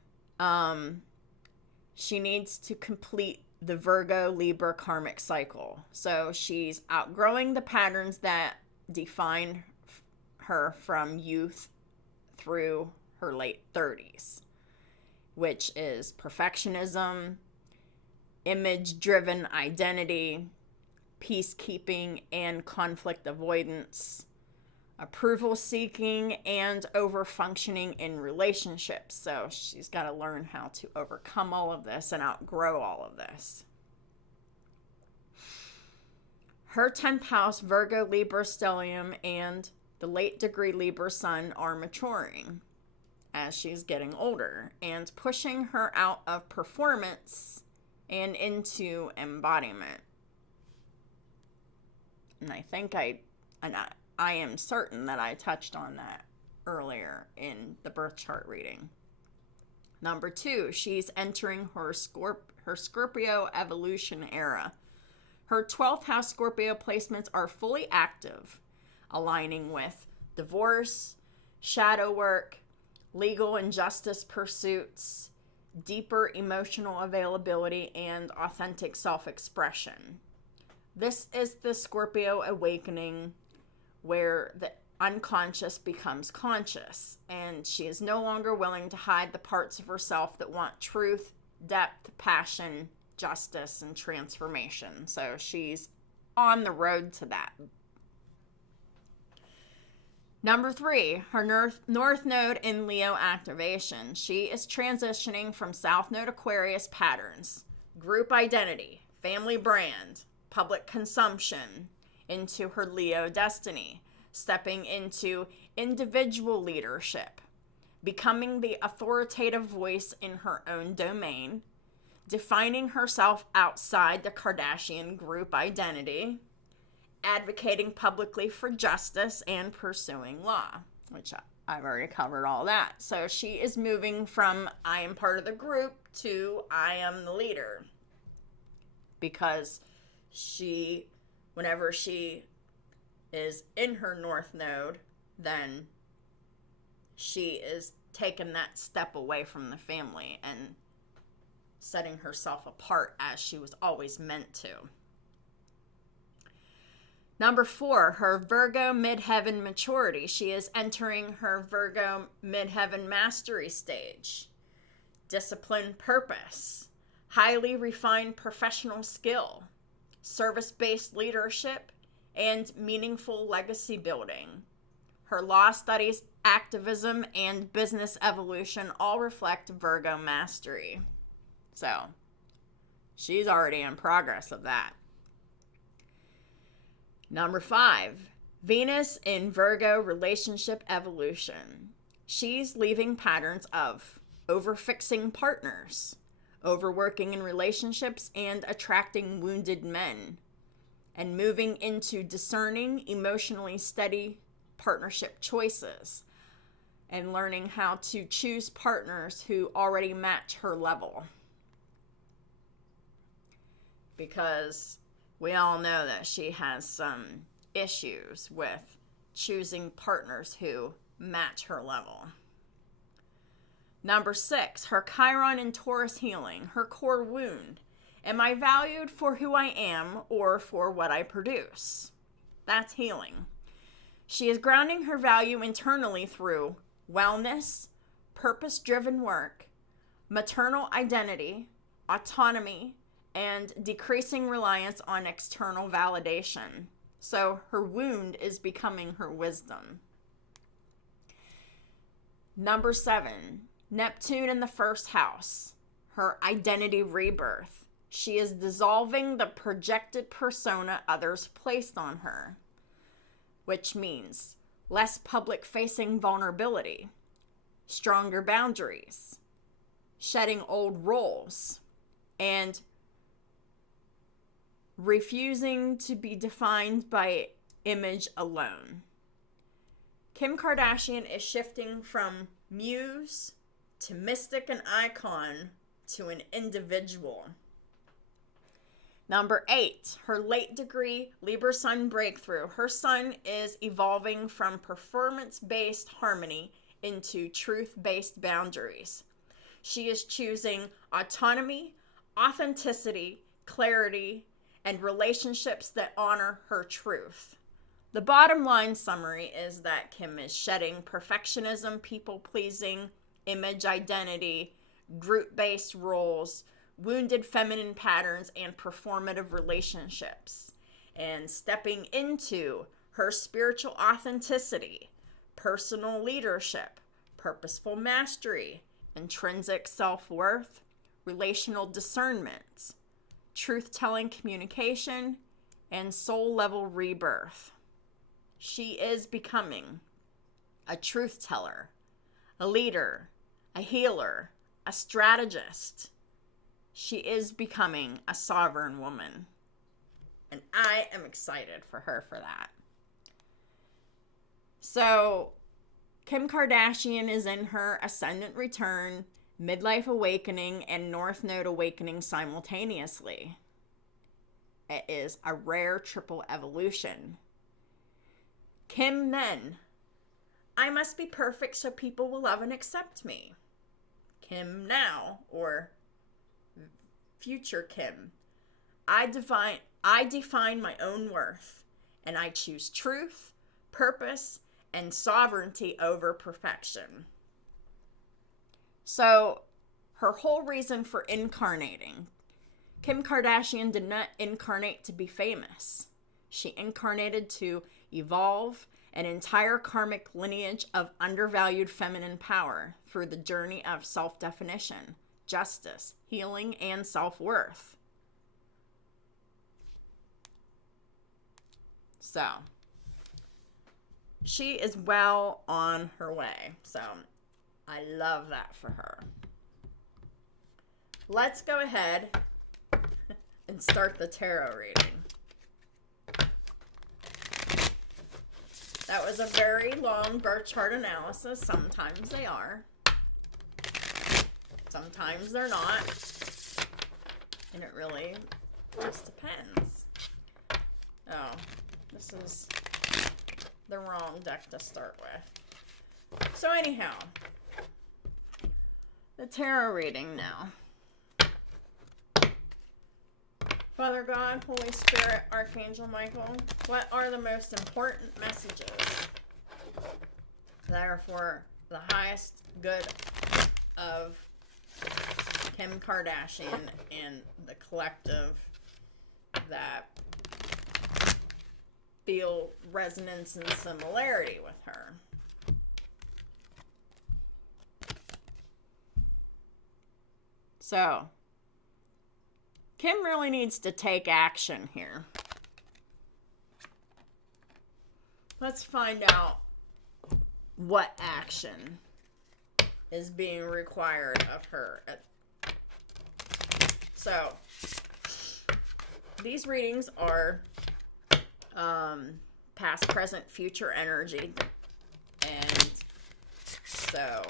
she needs to complete the Virgo Libra karmic cycle. So she's outgrowing the patterns that define her from youth through her late 30s, which is perfectionism, image-driven identity, peacekeeping and conflict avoidance, approval seeking, and over-functioning in relationships. So she's got to learn how to overcome all of this and outgrow all of this. Her 10th house, Virgo, Libra, stellium, and the late degree Libra sun are maturing as she's getting older and pushing her out of performance and into embodiment. And I am certain that I touched on that earlier in the birth chart reading. Number two, she's entering her Scorpio evolution era. Her 12th house Scorpio placements are fully active, aligning with divorce, shadow work, legal and justice pursuits, deeper emotional availability, and authentic self-expression. This is the Scorpio awakening, where the unconscious becomes conscious, and she is no longer willing to hide the parts of herself that want truth, depth, passion, justice, and transformation. So she's on the road to that. Number 3, her North Node in Leo activation. She is transitioning from South Node Aquarius patterns, group identity, family brand, public consumption, into her Leo destiny, stepping into individual leadership, becoming the authoritative voice in her own domain, defining herself outside the Kardashian group identity, advocating publicly for justice, and pursuing law, which I've already covered all that. So she is moving from I am part of the group to I am the leader. Because whenever she is in her North Node, then she is taking that step away from the family and setting herself apart as she was always meant to. Number 4, her Virgo midheaven maturity. She is entering her Virgo midheaven mastery stage. Discipline, purpose, highly refined professional skill, service-based leadership, and meaningful legacy building. Her law studies, activism, and business evolution all reflect Virgo mastery. So, she's already in progress of that. Number 5, Venus in Virgo relationship evolution. She's leaving patterns of overfixing partners, overworking in relationships, and attracting wounded men, and moving into discerning, emotionally steady partnership choices, and learning how to choose partners who already match her level. Because we all know that she has some issues with choosing partners who match her level. Number 6, her Chiron in Taurus healing, her core wound. Am I valued for who I am or for what I produce? That's healing. She is grounding her value internally through wellness, purpose-driven work, maternal identity, autonomy, and decreasing reliance on external validation. So her wound is becoming her wisdom. Number 7, Neptune in the first house, her identity rebirth. She is dissolving the projected persona others placed on her, which means less public-facing vulnerability, stronger boundaries, shedding old roles, and refusing to be defined by image alone. Kim Kardashian is shifting from muse to mystic and icon to an individual. Number 8, her late degree Libra Sun breakthrough. Her sun is evolving from performance-based harmony into truth-based boundaries. She is choosing autonomy, authenticity, clarity, and relationships that honor her truth. The bottom line summary is that Kim is shedding perfectionism, people-pleasing, image identity, group-based roles, wounded feminine patterns, and performative relationships, and stepping into her spiritual authenticity, personal leadership, purposeful mastery, intrinsic self-worth, relational discernment, truth-telling communication, and soul-level rebirth. She is becoming a truth teller, a leader, a healer, a strategist. She is becoming a sovereign woman. And I am excited for her for that. So, Kim Kardashian is in her ascendant return, midlife awakening, and North Node awakening simultaneously. It is a rare triple evolution. Kim then, I must be perfect so people will love and accept me. Kim now, or future Kim, I define my own worth, and I choose truth, purpose, and sovereignty over perfection. So, her whole reason for incarnating, Kim Kardashian did not incarnate to be famous. She incarnated to evolve an entire karmic lineage of undervalued feminine power through the journey of self-definition, justice, healing, and self-worth. So, she is well on her way. So, I love that for her. Let's go ahead and start the tarot reading. That was a very long birth chart analysis. Sometimes they are. Sometimes they're not. And it really just depends. Oh, this is the wrong deck to start with. So anyhow, the tarot reading now. Father God, Holy Spirit, Archangel Michael, what are the most important messages that are for the highest good of Kim Kardashian and the collective that feel resonance and similarity with her? So, Kim really needs to take action here. Let's find out what action is being required of her. So, these readings are past, present, future energy. And so,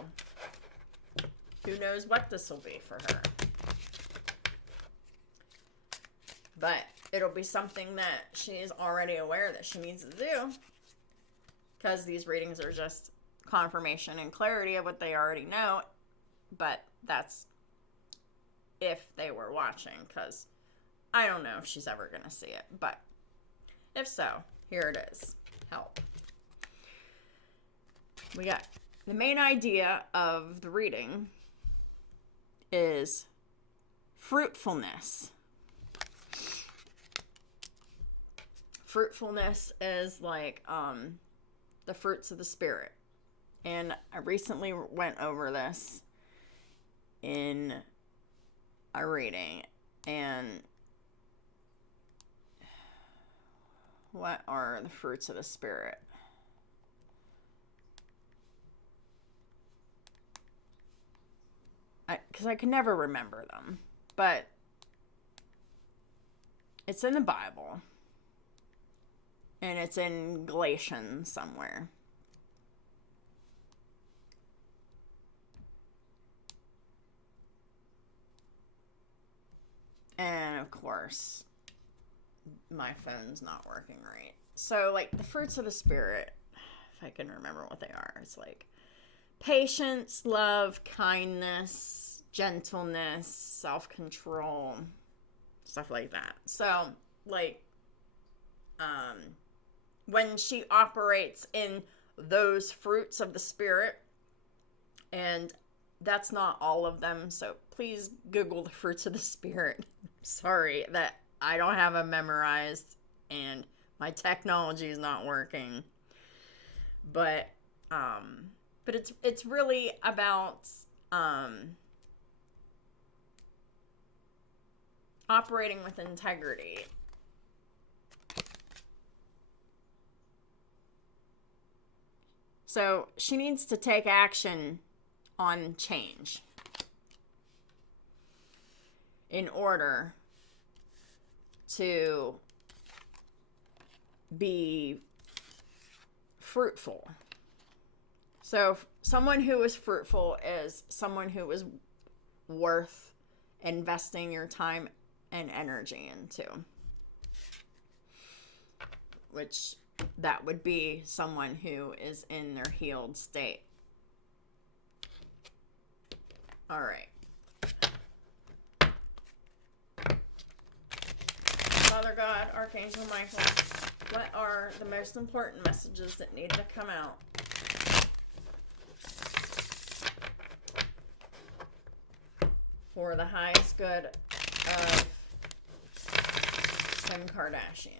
who knows what this will be for her. But it'll be something that she is already aware that she needs to do. Because these readings are just confirmation and clarity of what they already know. But that's if they were watching. Because I don't know if she's ever going to see it. But if so, here it is. Help. We got the main idea of the reading is fruitfulness. Fruitfulness is like the fruits of the spirit. And I recently went over this in a reading. And what are the fruits of the spirit? Because I can never remember them. But it's in the Bible. And it's in Galatians somewhere. And of course, my phone's not working right. So, like, the fruits of the spirit, if I can remember what they are, it's like patience, love, kindness, gentleness, self-control, stuff like that. So, like, when she operates in those fruits of the spirit, and that's not all of them, so please Google the fruits of the spirit. Sorry that I don't have them memorized and my technology is not working, but it's really about operating with integrity. So she needs to take action on change in order to be fruitful. So someone who is fruitful is someone who is worth investing your time and energy into. Which that would be someone who is in their healed state. All right. Father God, Archangel Michael, what are the most important messages that need to come out? For the highest good of Kim Kardashian.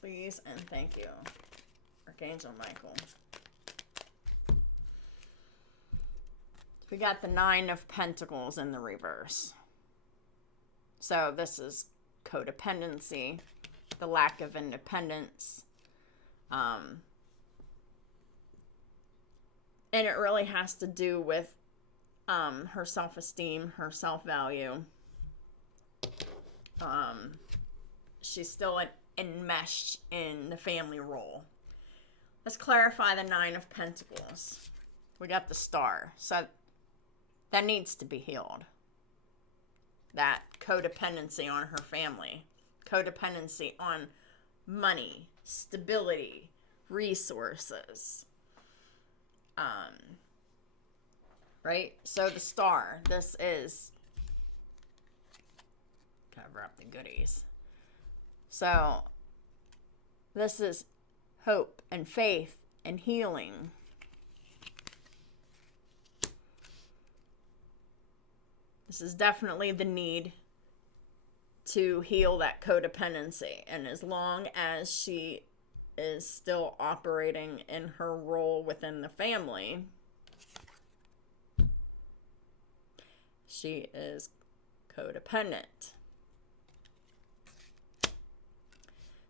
Please and thank you, Archangel Michael. We got the Nine of Pentacles in the reverse. So this is codependency, the lack of independence. And it really has to do with her self-esteem, her self-value. She's still enmeshed in the family role. Let's clarify the Nine of Pentacles. We got the Star. So that needs to be healed. That codependency on her family. Codependency on money, stability, resources. Right? So the Star, this is, cover up the goodies. So this is hope and faith and healing. This is definitely the need to heal that codependency. And as long as she is still operating in her role within the family, she is codependent.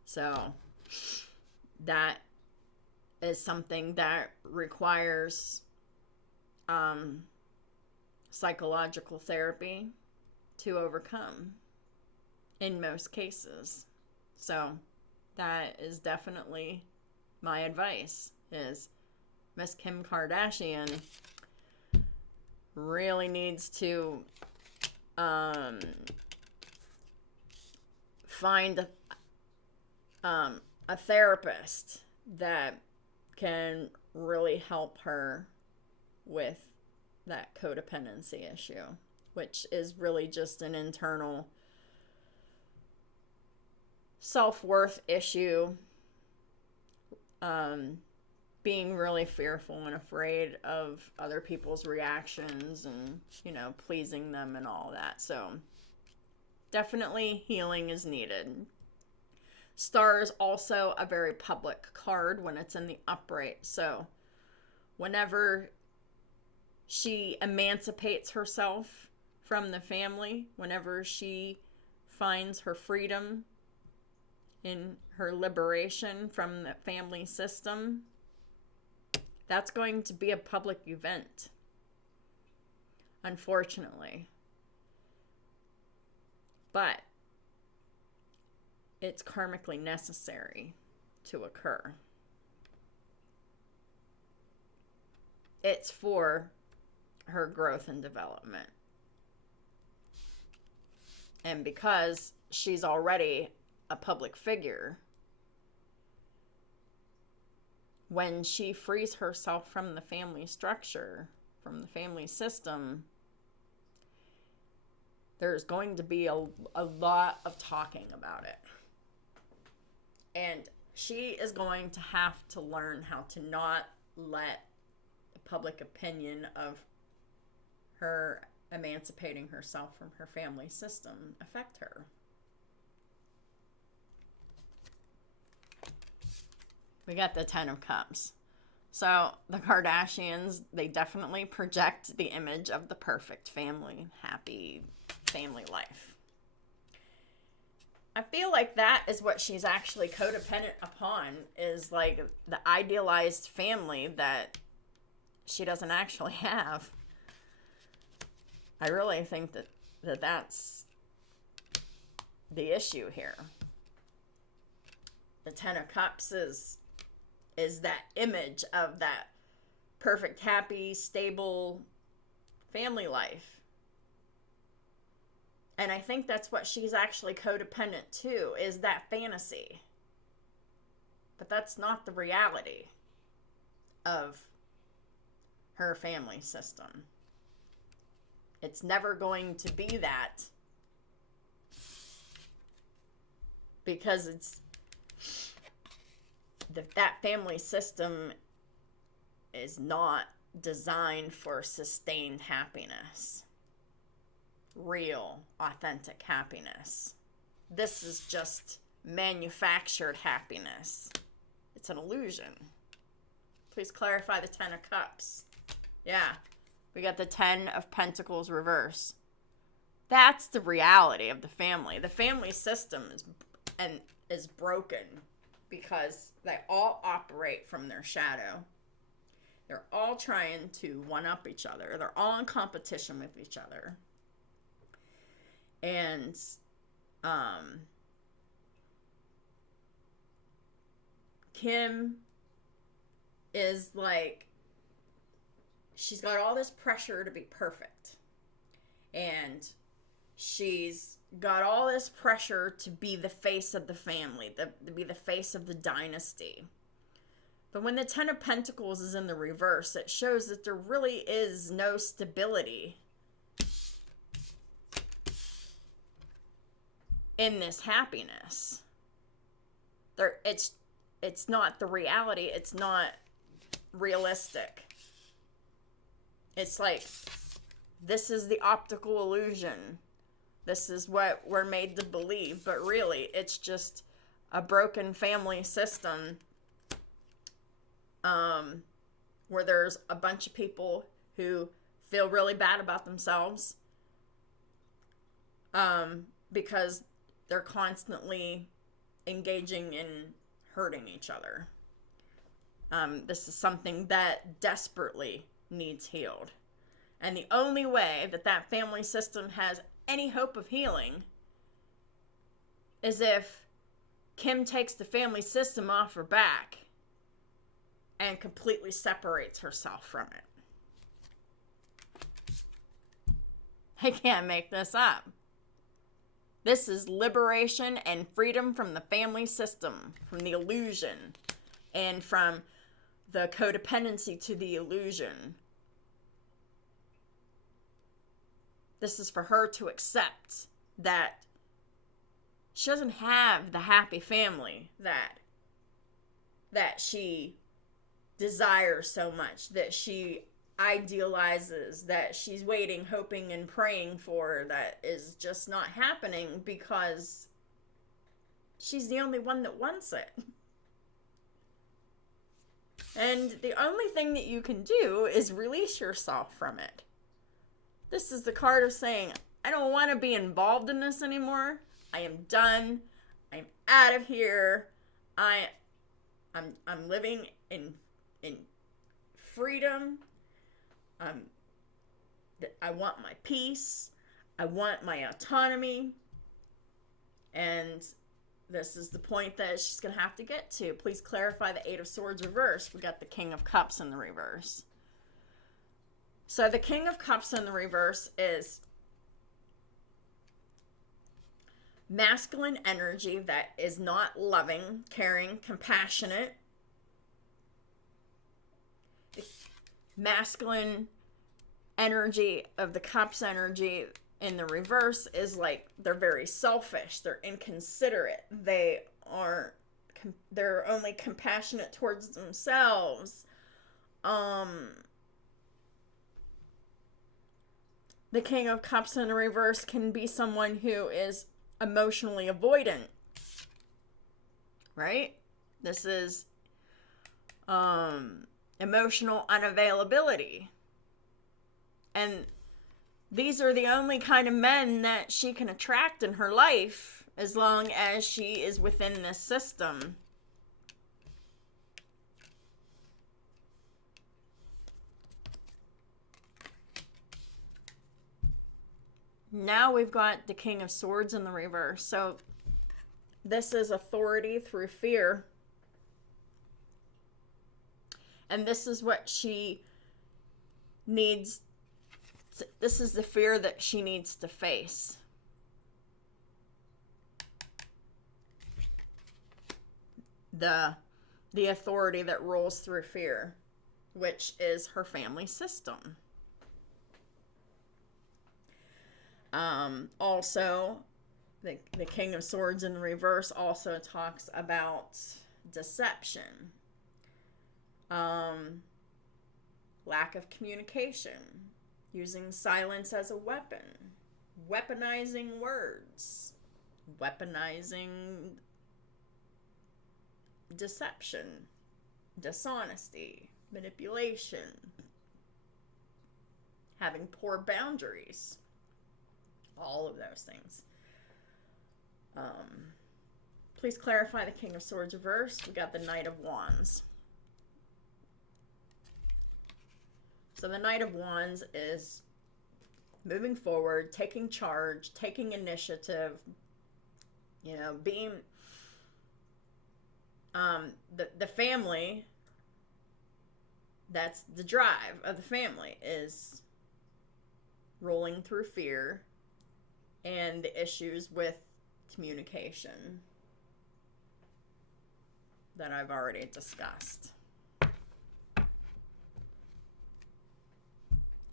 So that is something that requires psychological therapy to overcome in most cases. So that is definitely my advice, is Miss Kim Kardashian really needs to find a therapist that can really help her with that codependency issue, which is really just an internal self-worth issue, being really fearful and afraid of other people's reactions and, pleasing them and all that. So definitely healing is needed. Star is also a very public card when it's in the upright. So whenever she emancipates herself from the family, whenever she finds her freedom in her liberation from the family system, that's going to be a public event, unfortunately. But it's karmically necessary to occur. It's for her growth and development. And because she's already a public figure, when she frees herself from the family structure, from the family system, there's going to be a lot of talking about it. And she is going to have to learn how to not let the public opinion of her emancipating herself from her family system affect her. We got the Ten of Cups. So the Kardashians, they definitely project the image of the perfect family, happy family life. I feel like that is what she's actually codependent upon, is like the idealized family that she doesn't actually have. I really think that that's the issue here. The Ten of Cups is that image of that perfect, happy, stable family life. And I think that's what she's actually codependent to, is that fantasy. But that's not the reality of her family system. It's never going to be that, because that family system is not designed for sustained happiness. Real, authentic happiness. This is just manufactured happiness. It's an illusion. Please clarify the Ten of Cups. Yeah. We got the Ten of Pentacles reverse. That's the reality of the family. The family system is broken because they all operate from their shadow. They're all trying to one-up each other. They're all in competition with each other. And Kim is like, she's got all this pressure to be perfect. And she's got all this pressure to be the face of the family, to be the face of the dynasty. But when the Ten of Pentacles is in the reverse, it shows that there really is no stability in this happiness. It's not the reality. It's not realistic. It's like, this is the optical illusion. This is what we're made to believe. But really, it's just a broken family system where there's a bunch of people who feel really bad about themselves because they're constantly engaging in hurting each other. This is something that desperately needs healed. And the only way that that family system has any hope of healing is if Kim takes the family system off her back and completely separates herself from it. I can't make this up. This is liberation and freedom from the family system, from the illusion, and from the codependency to the illusion. This is for her to accept that she doesn't have the happy family that she desires so much, that she idealizes, that she's waiting, hoping, and praying for, that is just not happening because she's the only one that wants it. And the only thing that you can do is release yourself from it. This is the card of saying, I don't want to be involved in this anymore. I am done. I'm out of here. I'm living in freedom. I want my peace. I want my autonomy. And this is the point that she's going to have to get to. Please clarify the Eight of Swords reverse. We got the King of Cups in the reverse. So the King of Cups in the reverse is masculine energy that is not loving, caring, compassionate. The masculine energy of the Cups energy in the reverse is like, they're very selfish, they're inconsiderate, they're only compassionate towards themselves. The King of Cups in the reverse can be someone who is emotionally avoidant, right? This is emotional unavailability. And these are the only kind of men that she can attract in her life as long as she is within this system. Now we've got the King of Swords in the reverse. So this is authority through fear. And this is what she needs. This is the fear that she needs to face. The authority that rolls through fear, which is her family system. Also, the King of Swords in the reverse also talks about deception, lack of communication, using silence as a weapon, weaponizing words, weaponizing deception, dishonesty, manipulation, having poor boundaries, all of those things. Please clarify the King of Swords reversed. We got the Knight of Wands. So the Knight of Wands is moving forward, taking charge, taking initiative, being the family, that's the drive of the family, is rolling through fear and the issues with communication that I've already discussed.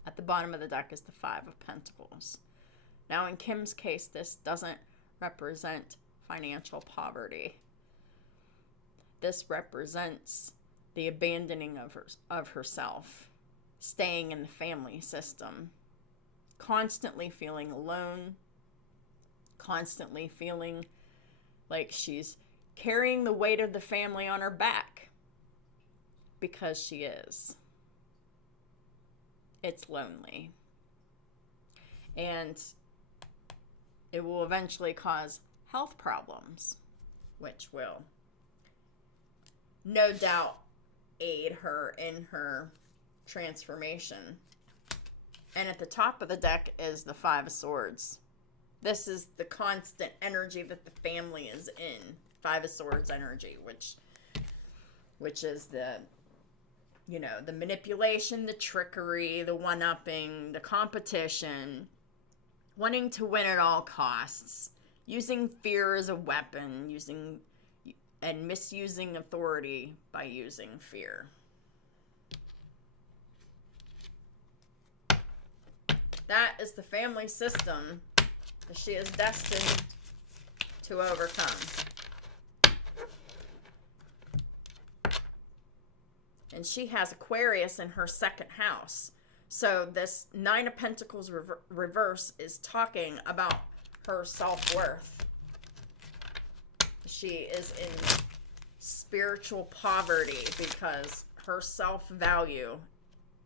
At the bottom of the deck is the Five of Pentacles. Now, in Kim's case, this doesn't represent financial poverty. This represents the abandoning of herself, staying in the family system, constantly feeling alone, constantly feeling like she's carrying the weight of the family on her back, because she is. It's lonely. And it will eventually cause health problems, which will no doubt aid her in her transformation. And at the top of the deck is the Five of Swords. This is the constant energy that the family is in. Five of Swords energy, which is the manipulation, the trickery, the one-upping, the competition, wanting to win at all costs, using fear as a weapon, and misusing authority by using fear. That is the family system that she is destined to overcome. And she has Aquarius in her second house. So this Nine of Pentacles reverse is talking about her self-worth. She is in spiritual poverty because her self-value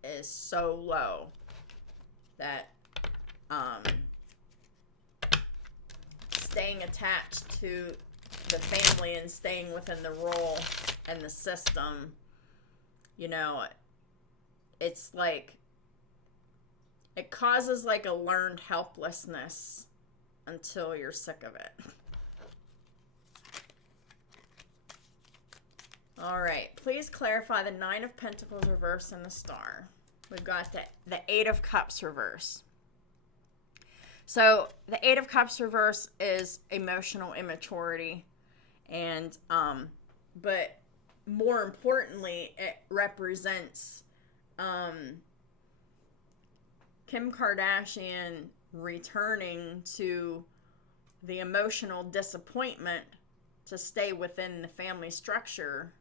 is so low that staying attached to the family and staying within the role and the system, it's like it causes like a learned helplessness until you're sick of it. All right, please clarify the Nine of Pentacles reverse and the Star. We've got the Eight of Cups reverse. So the Eight of Cups reverse is emotional immaturity, and but more importantly, it represents Kim Kardashian returning to the emotional disappointment to stay within the family structure,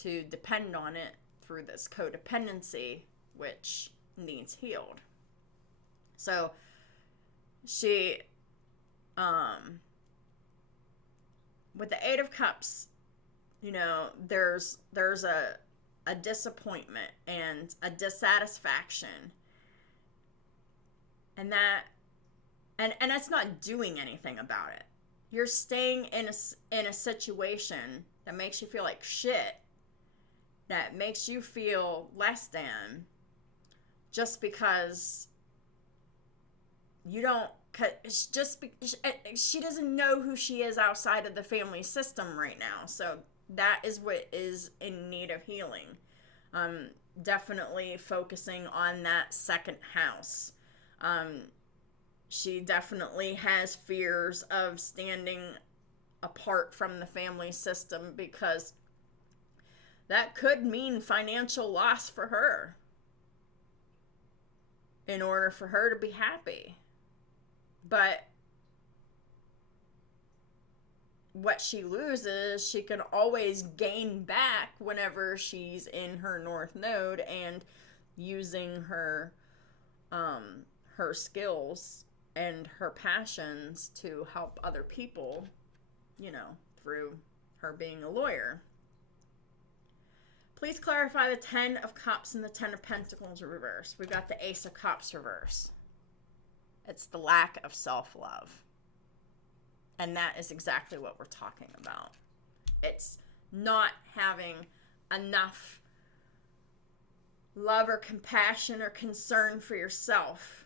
to depend on it through this codependency, which needs healed. So she, with the Eight of Cups, there's a disappointment and a dissatisfaction, and that's not doing anything about it. You're staying in a situation that makes you feel like shit, that makes you feel less than, just because you don't. She doesn't know who she is outside of the family system right now. So that is what is in need of healing. Definitely focusing on that second house. She definitely has fears of standing apart from the family system, because that could mean financial loss for her in order for her to be happy. But what she loses, she can always gain back whenever she's in her North Node and using her skills and her passions to help other people, through her being a lawyer. Please clarify the 10 of Cups and the 10 of Pentacles reverse. We've got the Ace of Cups reverse. It's the lack of self-love. And that is exactly what we're talking about. It's not having enough love or compassion or concern for yourself.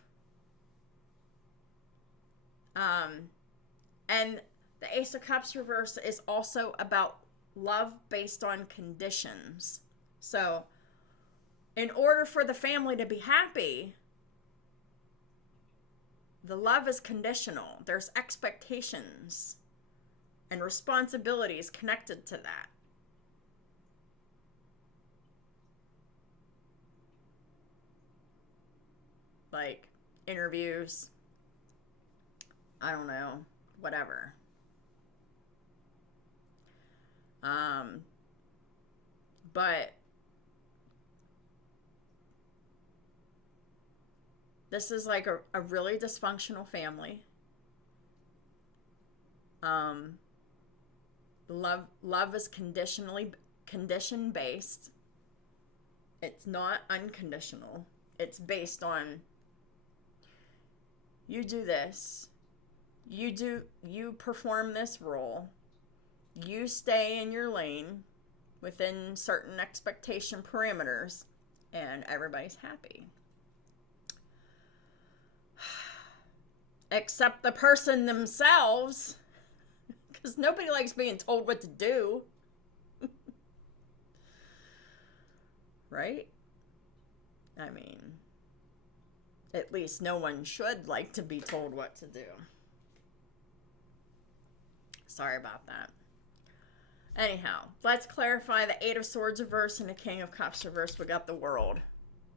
And the Ace of Cups reverse is also about love based on conditions. So, in order for the family to be happy, the love is conditional. There's expectations and responsibilities connected to that. Like interviews, I don't know, whatever. But this is like a really dysfunctional family. Love is condition based. It's not unconditional. It's based on you do this, you perform this role, you stay in your lane within certain expectation parameters, and everybody's happy. Except the person themselves, because nobody likes being told what to do. Right? I mean, at least no one should like to be told what to do. Sorry about that. Anyhow, let's clarify the 8 of Swords reverse and the King of Cups reverse. We got the World.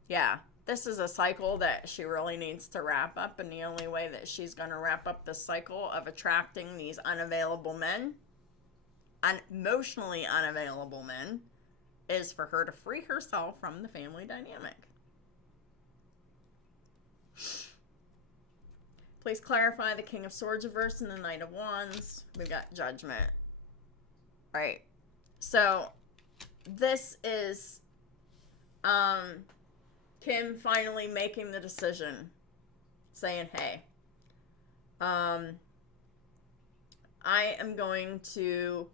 Yeah, this is a cycle that she really needs to wrap up, and the only way that she's going to wrap up the cycle of attracting these unavailable men, emotionally unavailable men, is for her to free herself from the family dynamic. Please clarify the King of Swords reverse and the Knight of Wands. We've got Judgment. Right. So, this is Kim finally making the decision. Saying, hey, I am going to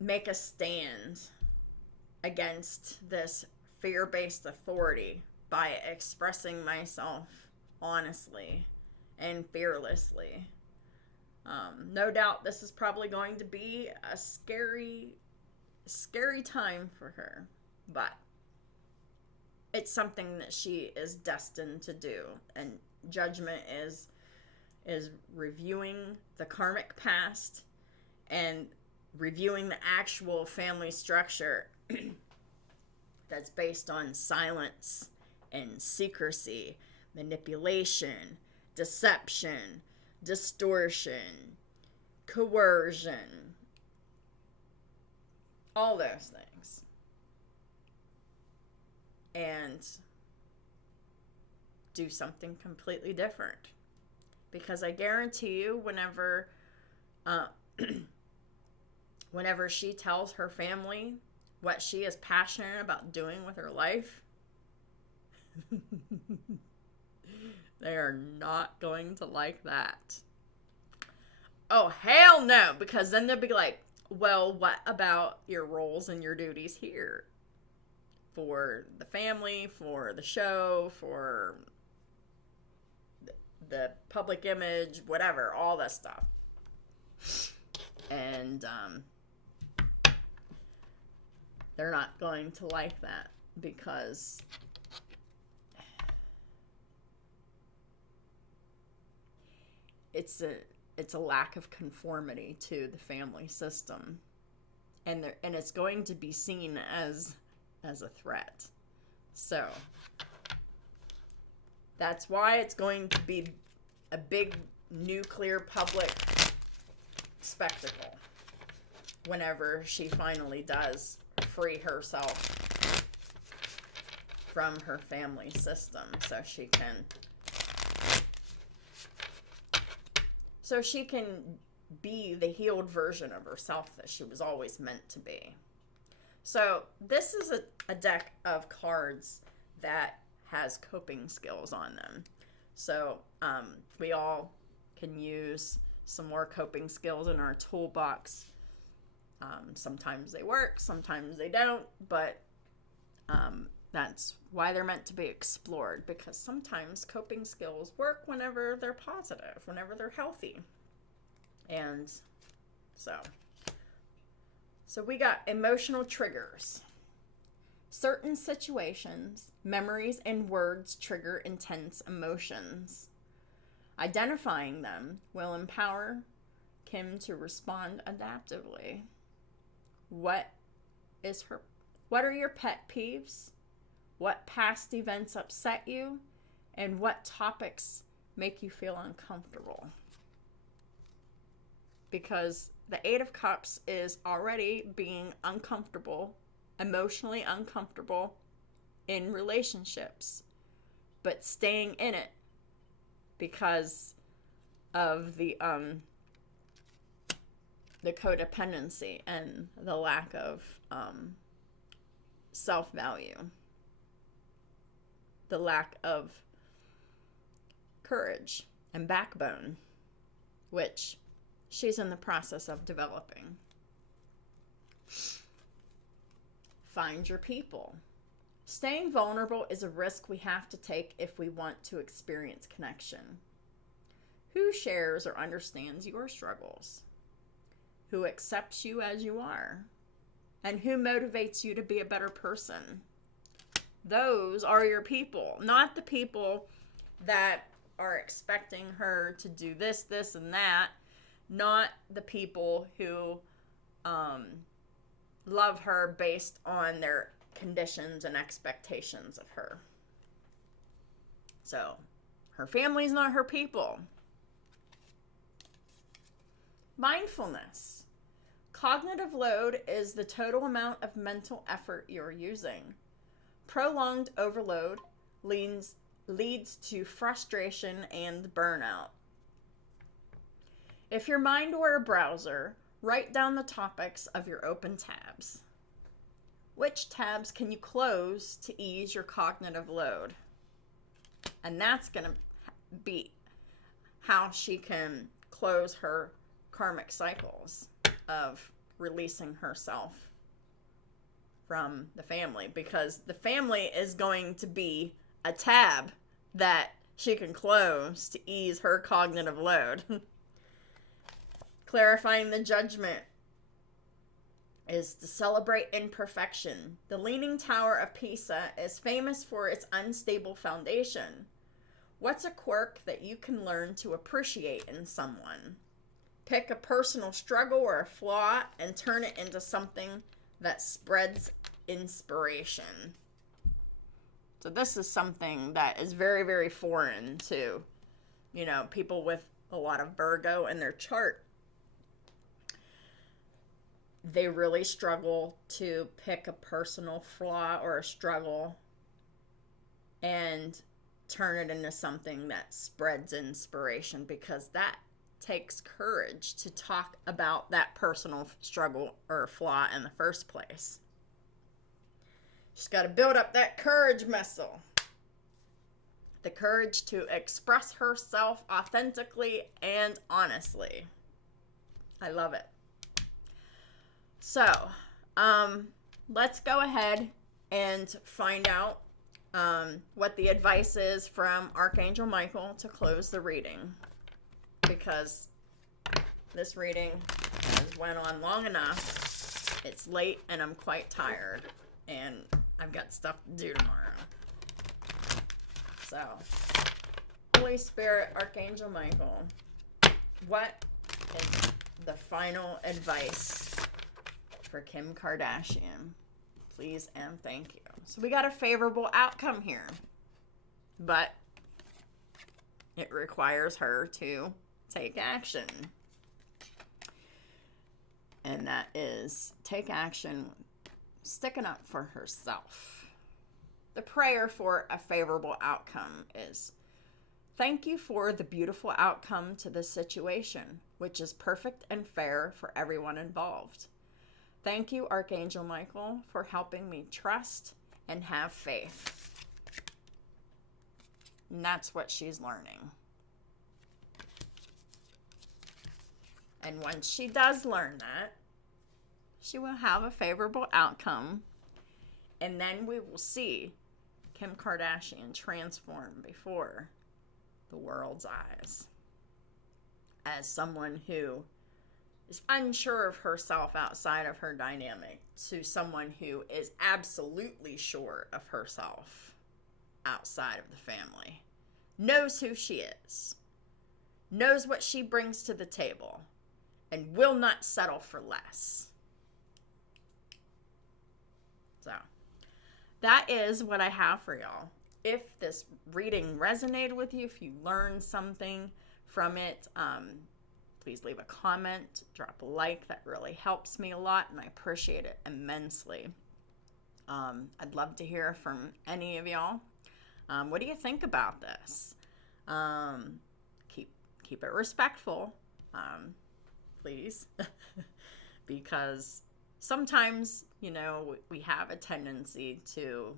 make a stand against this fear-based authority by expressing myself honestly and fearlessly. No doubt this is probably going to be a scary time for her, but it's something that she is destined to do. And Judgment is reviewing the karmic past and reviewing the actual family structure that's based on silence and secrecy, manipulation, deception, distortion, coercion, all those things. And do something completely different. Because I guarantee you, whenever she tells her family what she is passionate about doing with her life, they are not going to like that. Oh, hell no, because then they'll be like, well, what about your roles and your duties here? For the family, for the show, for the public image, whatever, all that stuff. And they're not going to like that because it's a lack of conformity to the family system, and it's going to be seen as a threat. So that's why it's going to be a big nuclear public spectacle whenever she finally does free herself from her family system, so she can be the healed version of herself that she was always meant to be. So this is a deck of cards that has coping skills on them. So we all can use some more coping skills in our toolbox. Sometimes they work, sometimes they don't, but that's why they're meant to be explored, because sometimes coping skills work whenever they're positive, whenever they're healthy. And so we got emotional triggers. Certain situations, memories, and words trigger intense emotions. Identifying them will empower Kim to respond adaptively. What are your pet peeves? What past events upset you? And what topics make you feel uncomfortable? Because the Eight of Cups is already being uncomfortable, emotionally uncomfortable in relationships, but staying in it because of the codependency and the lack of self-value, the lack of courage and backbone, which she's in the process of developing. Find your people. Staying vulnerable is a risk we have to take if we want to experience connection. Who shares or understands your struggles? Who accepts you as you are? And who motivates you to be a better person? Those are your people, not the people that are expecting her to do this, this, and that. Not the people who love her based on their conditions and expectations of her. So, her family's not her people. Mindfulness. Cognitive load is the total amount of mental effort you're using. Prolonged overload leads to frustration and burnout. If your mind were a browser, write down the topics of your open tabs. Which tabs can you close to ease your cognitive load? And that's going to be how she can close her karmic cycles of releasing herself from the family, because the family is going to be a tab that she can close to ease her cognitive load. Clarifying the judgment is to celebrate imperfection. The Leaning Tower of Pisa is famous for its unstable foundation. What's a quirk that you can learn to appreciate in someone? Pick a personal struggle or a flaw and turn it into something that spreads inspiration. So this is something that is very, very foreign to, people with a lot of Virgo in their chart. They really struggle to pick a personal flaw or a struggle and turn it into something that spreads inspiration, because that takes courage to talk about that personal struggle or flaw in the first place. She's got to build up that courage muscle. The courage to express herself authentically and honestly. I love it. So, let's go ahead and find out what the advice is from Archangel Michael to close the reading, because this reading has went on long enough. It's late and I'm quite tired, and I've got stuff to do tomorrow. So, Holy Spirit, Archangel Michael, what is the final advice for Kim Kardashian? Please and thank you. So we got a favorable outcome here, but it requires her to take action. And that is take action, sticking up for herself. The prayer for a favorable outcome is, Thank you for the beautiful outcome to this situation, which is perfect and fair for everyone involved. Thank you, Archangel Michael, for helping me trust and have faith. And that's what she's learning. And once she does learn that, she will have a favorable outcome. And then we will see Kim Kardashian transform before the world's eyes as someone who is unsure of herself outside of her dynamic to someone who is absolutely sure of herself outside of the family, knows who she is, knows what she brings to the table, and will not settle for less. So that is what I have for y'all. If this reading resonated with you, if you learned something from it, please leave a comment, drop a like. That really helps me a lot, and I appreciate it immensely. I'd love to hear from any of y'all. What do you think about this? Keep it respectful, please, because sometimes, we have a tendency to,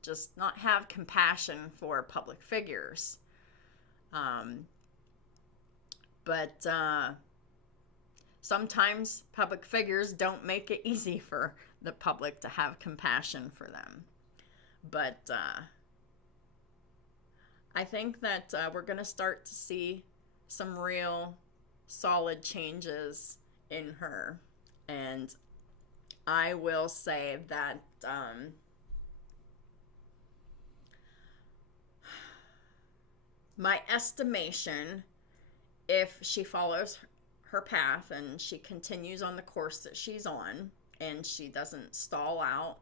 just not have compassion for public figures. But sometimes public figures don't make it easy for the public to have compassion for them. But I think that we're going to start to see some real solid changes in her. And I will say that my estimation, if she follows her path and she continues on the course that she's on and she doesn't stall out,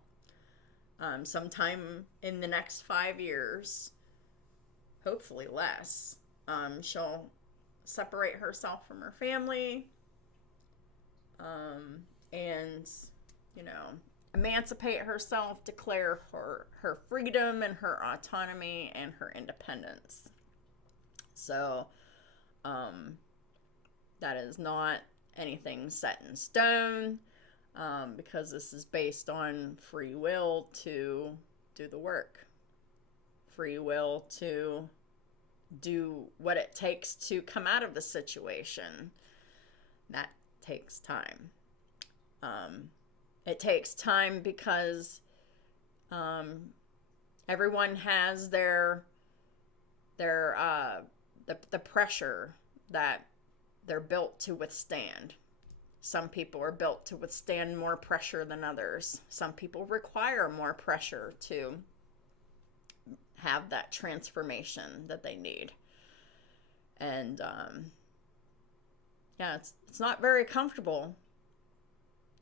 sometime in the next 5 years, hopefully less, she'll separate herself from her family, and, emancipate herself, declare her freedom and her autonomy and her independence. So, that is not anything set in stone, because this is based on free will to do the work. Free will to do what it takes to come out of the situation. That takes time. It takes time because everyone has the pressure that they're built to withstand. Some people are built to withstand more pressure than others. Some people require more pressure to have that transformation that they need. And it's not very comfortable,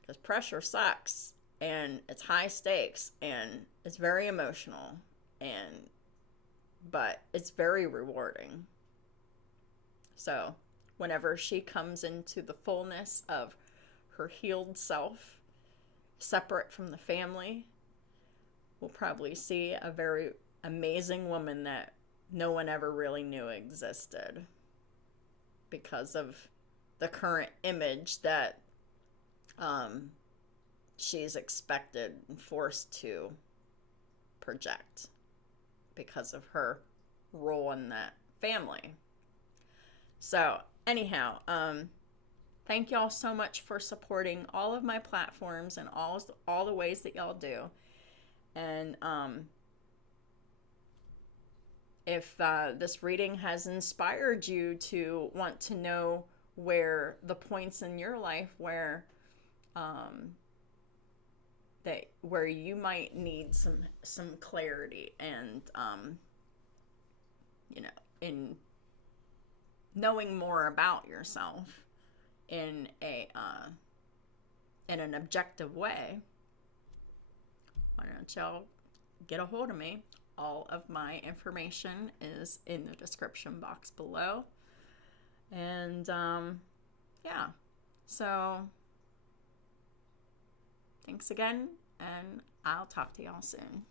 because pressure sucks, and it's high stakes, and it's very emotional, but it's very rewarding. So whenever she comes into the fullness of her healed self, separate from the family, we'll probably see a very amazing woman that no one ever really knew existed, because of the current image that she's expected and forced to project because of her role in that family. So anyhow, thank y'all so much for supporting all of my platforms and all the ways that y'all do. And if this reading has inspired you to want to know where the points in your life where where you might need some clarity, and in knowing more about yourself in an objective way, why don't y'all get a hold of me? All of my information is in the description box below. And so thanks again, and I'll talk to y'all soon.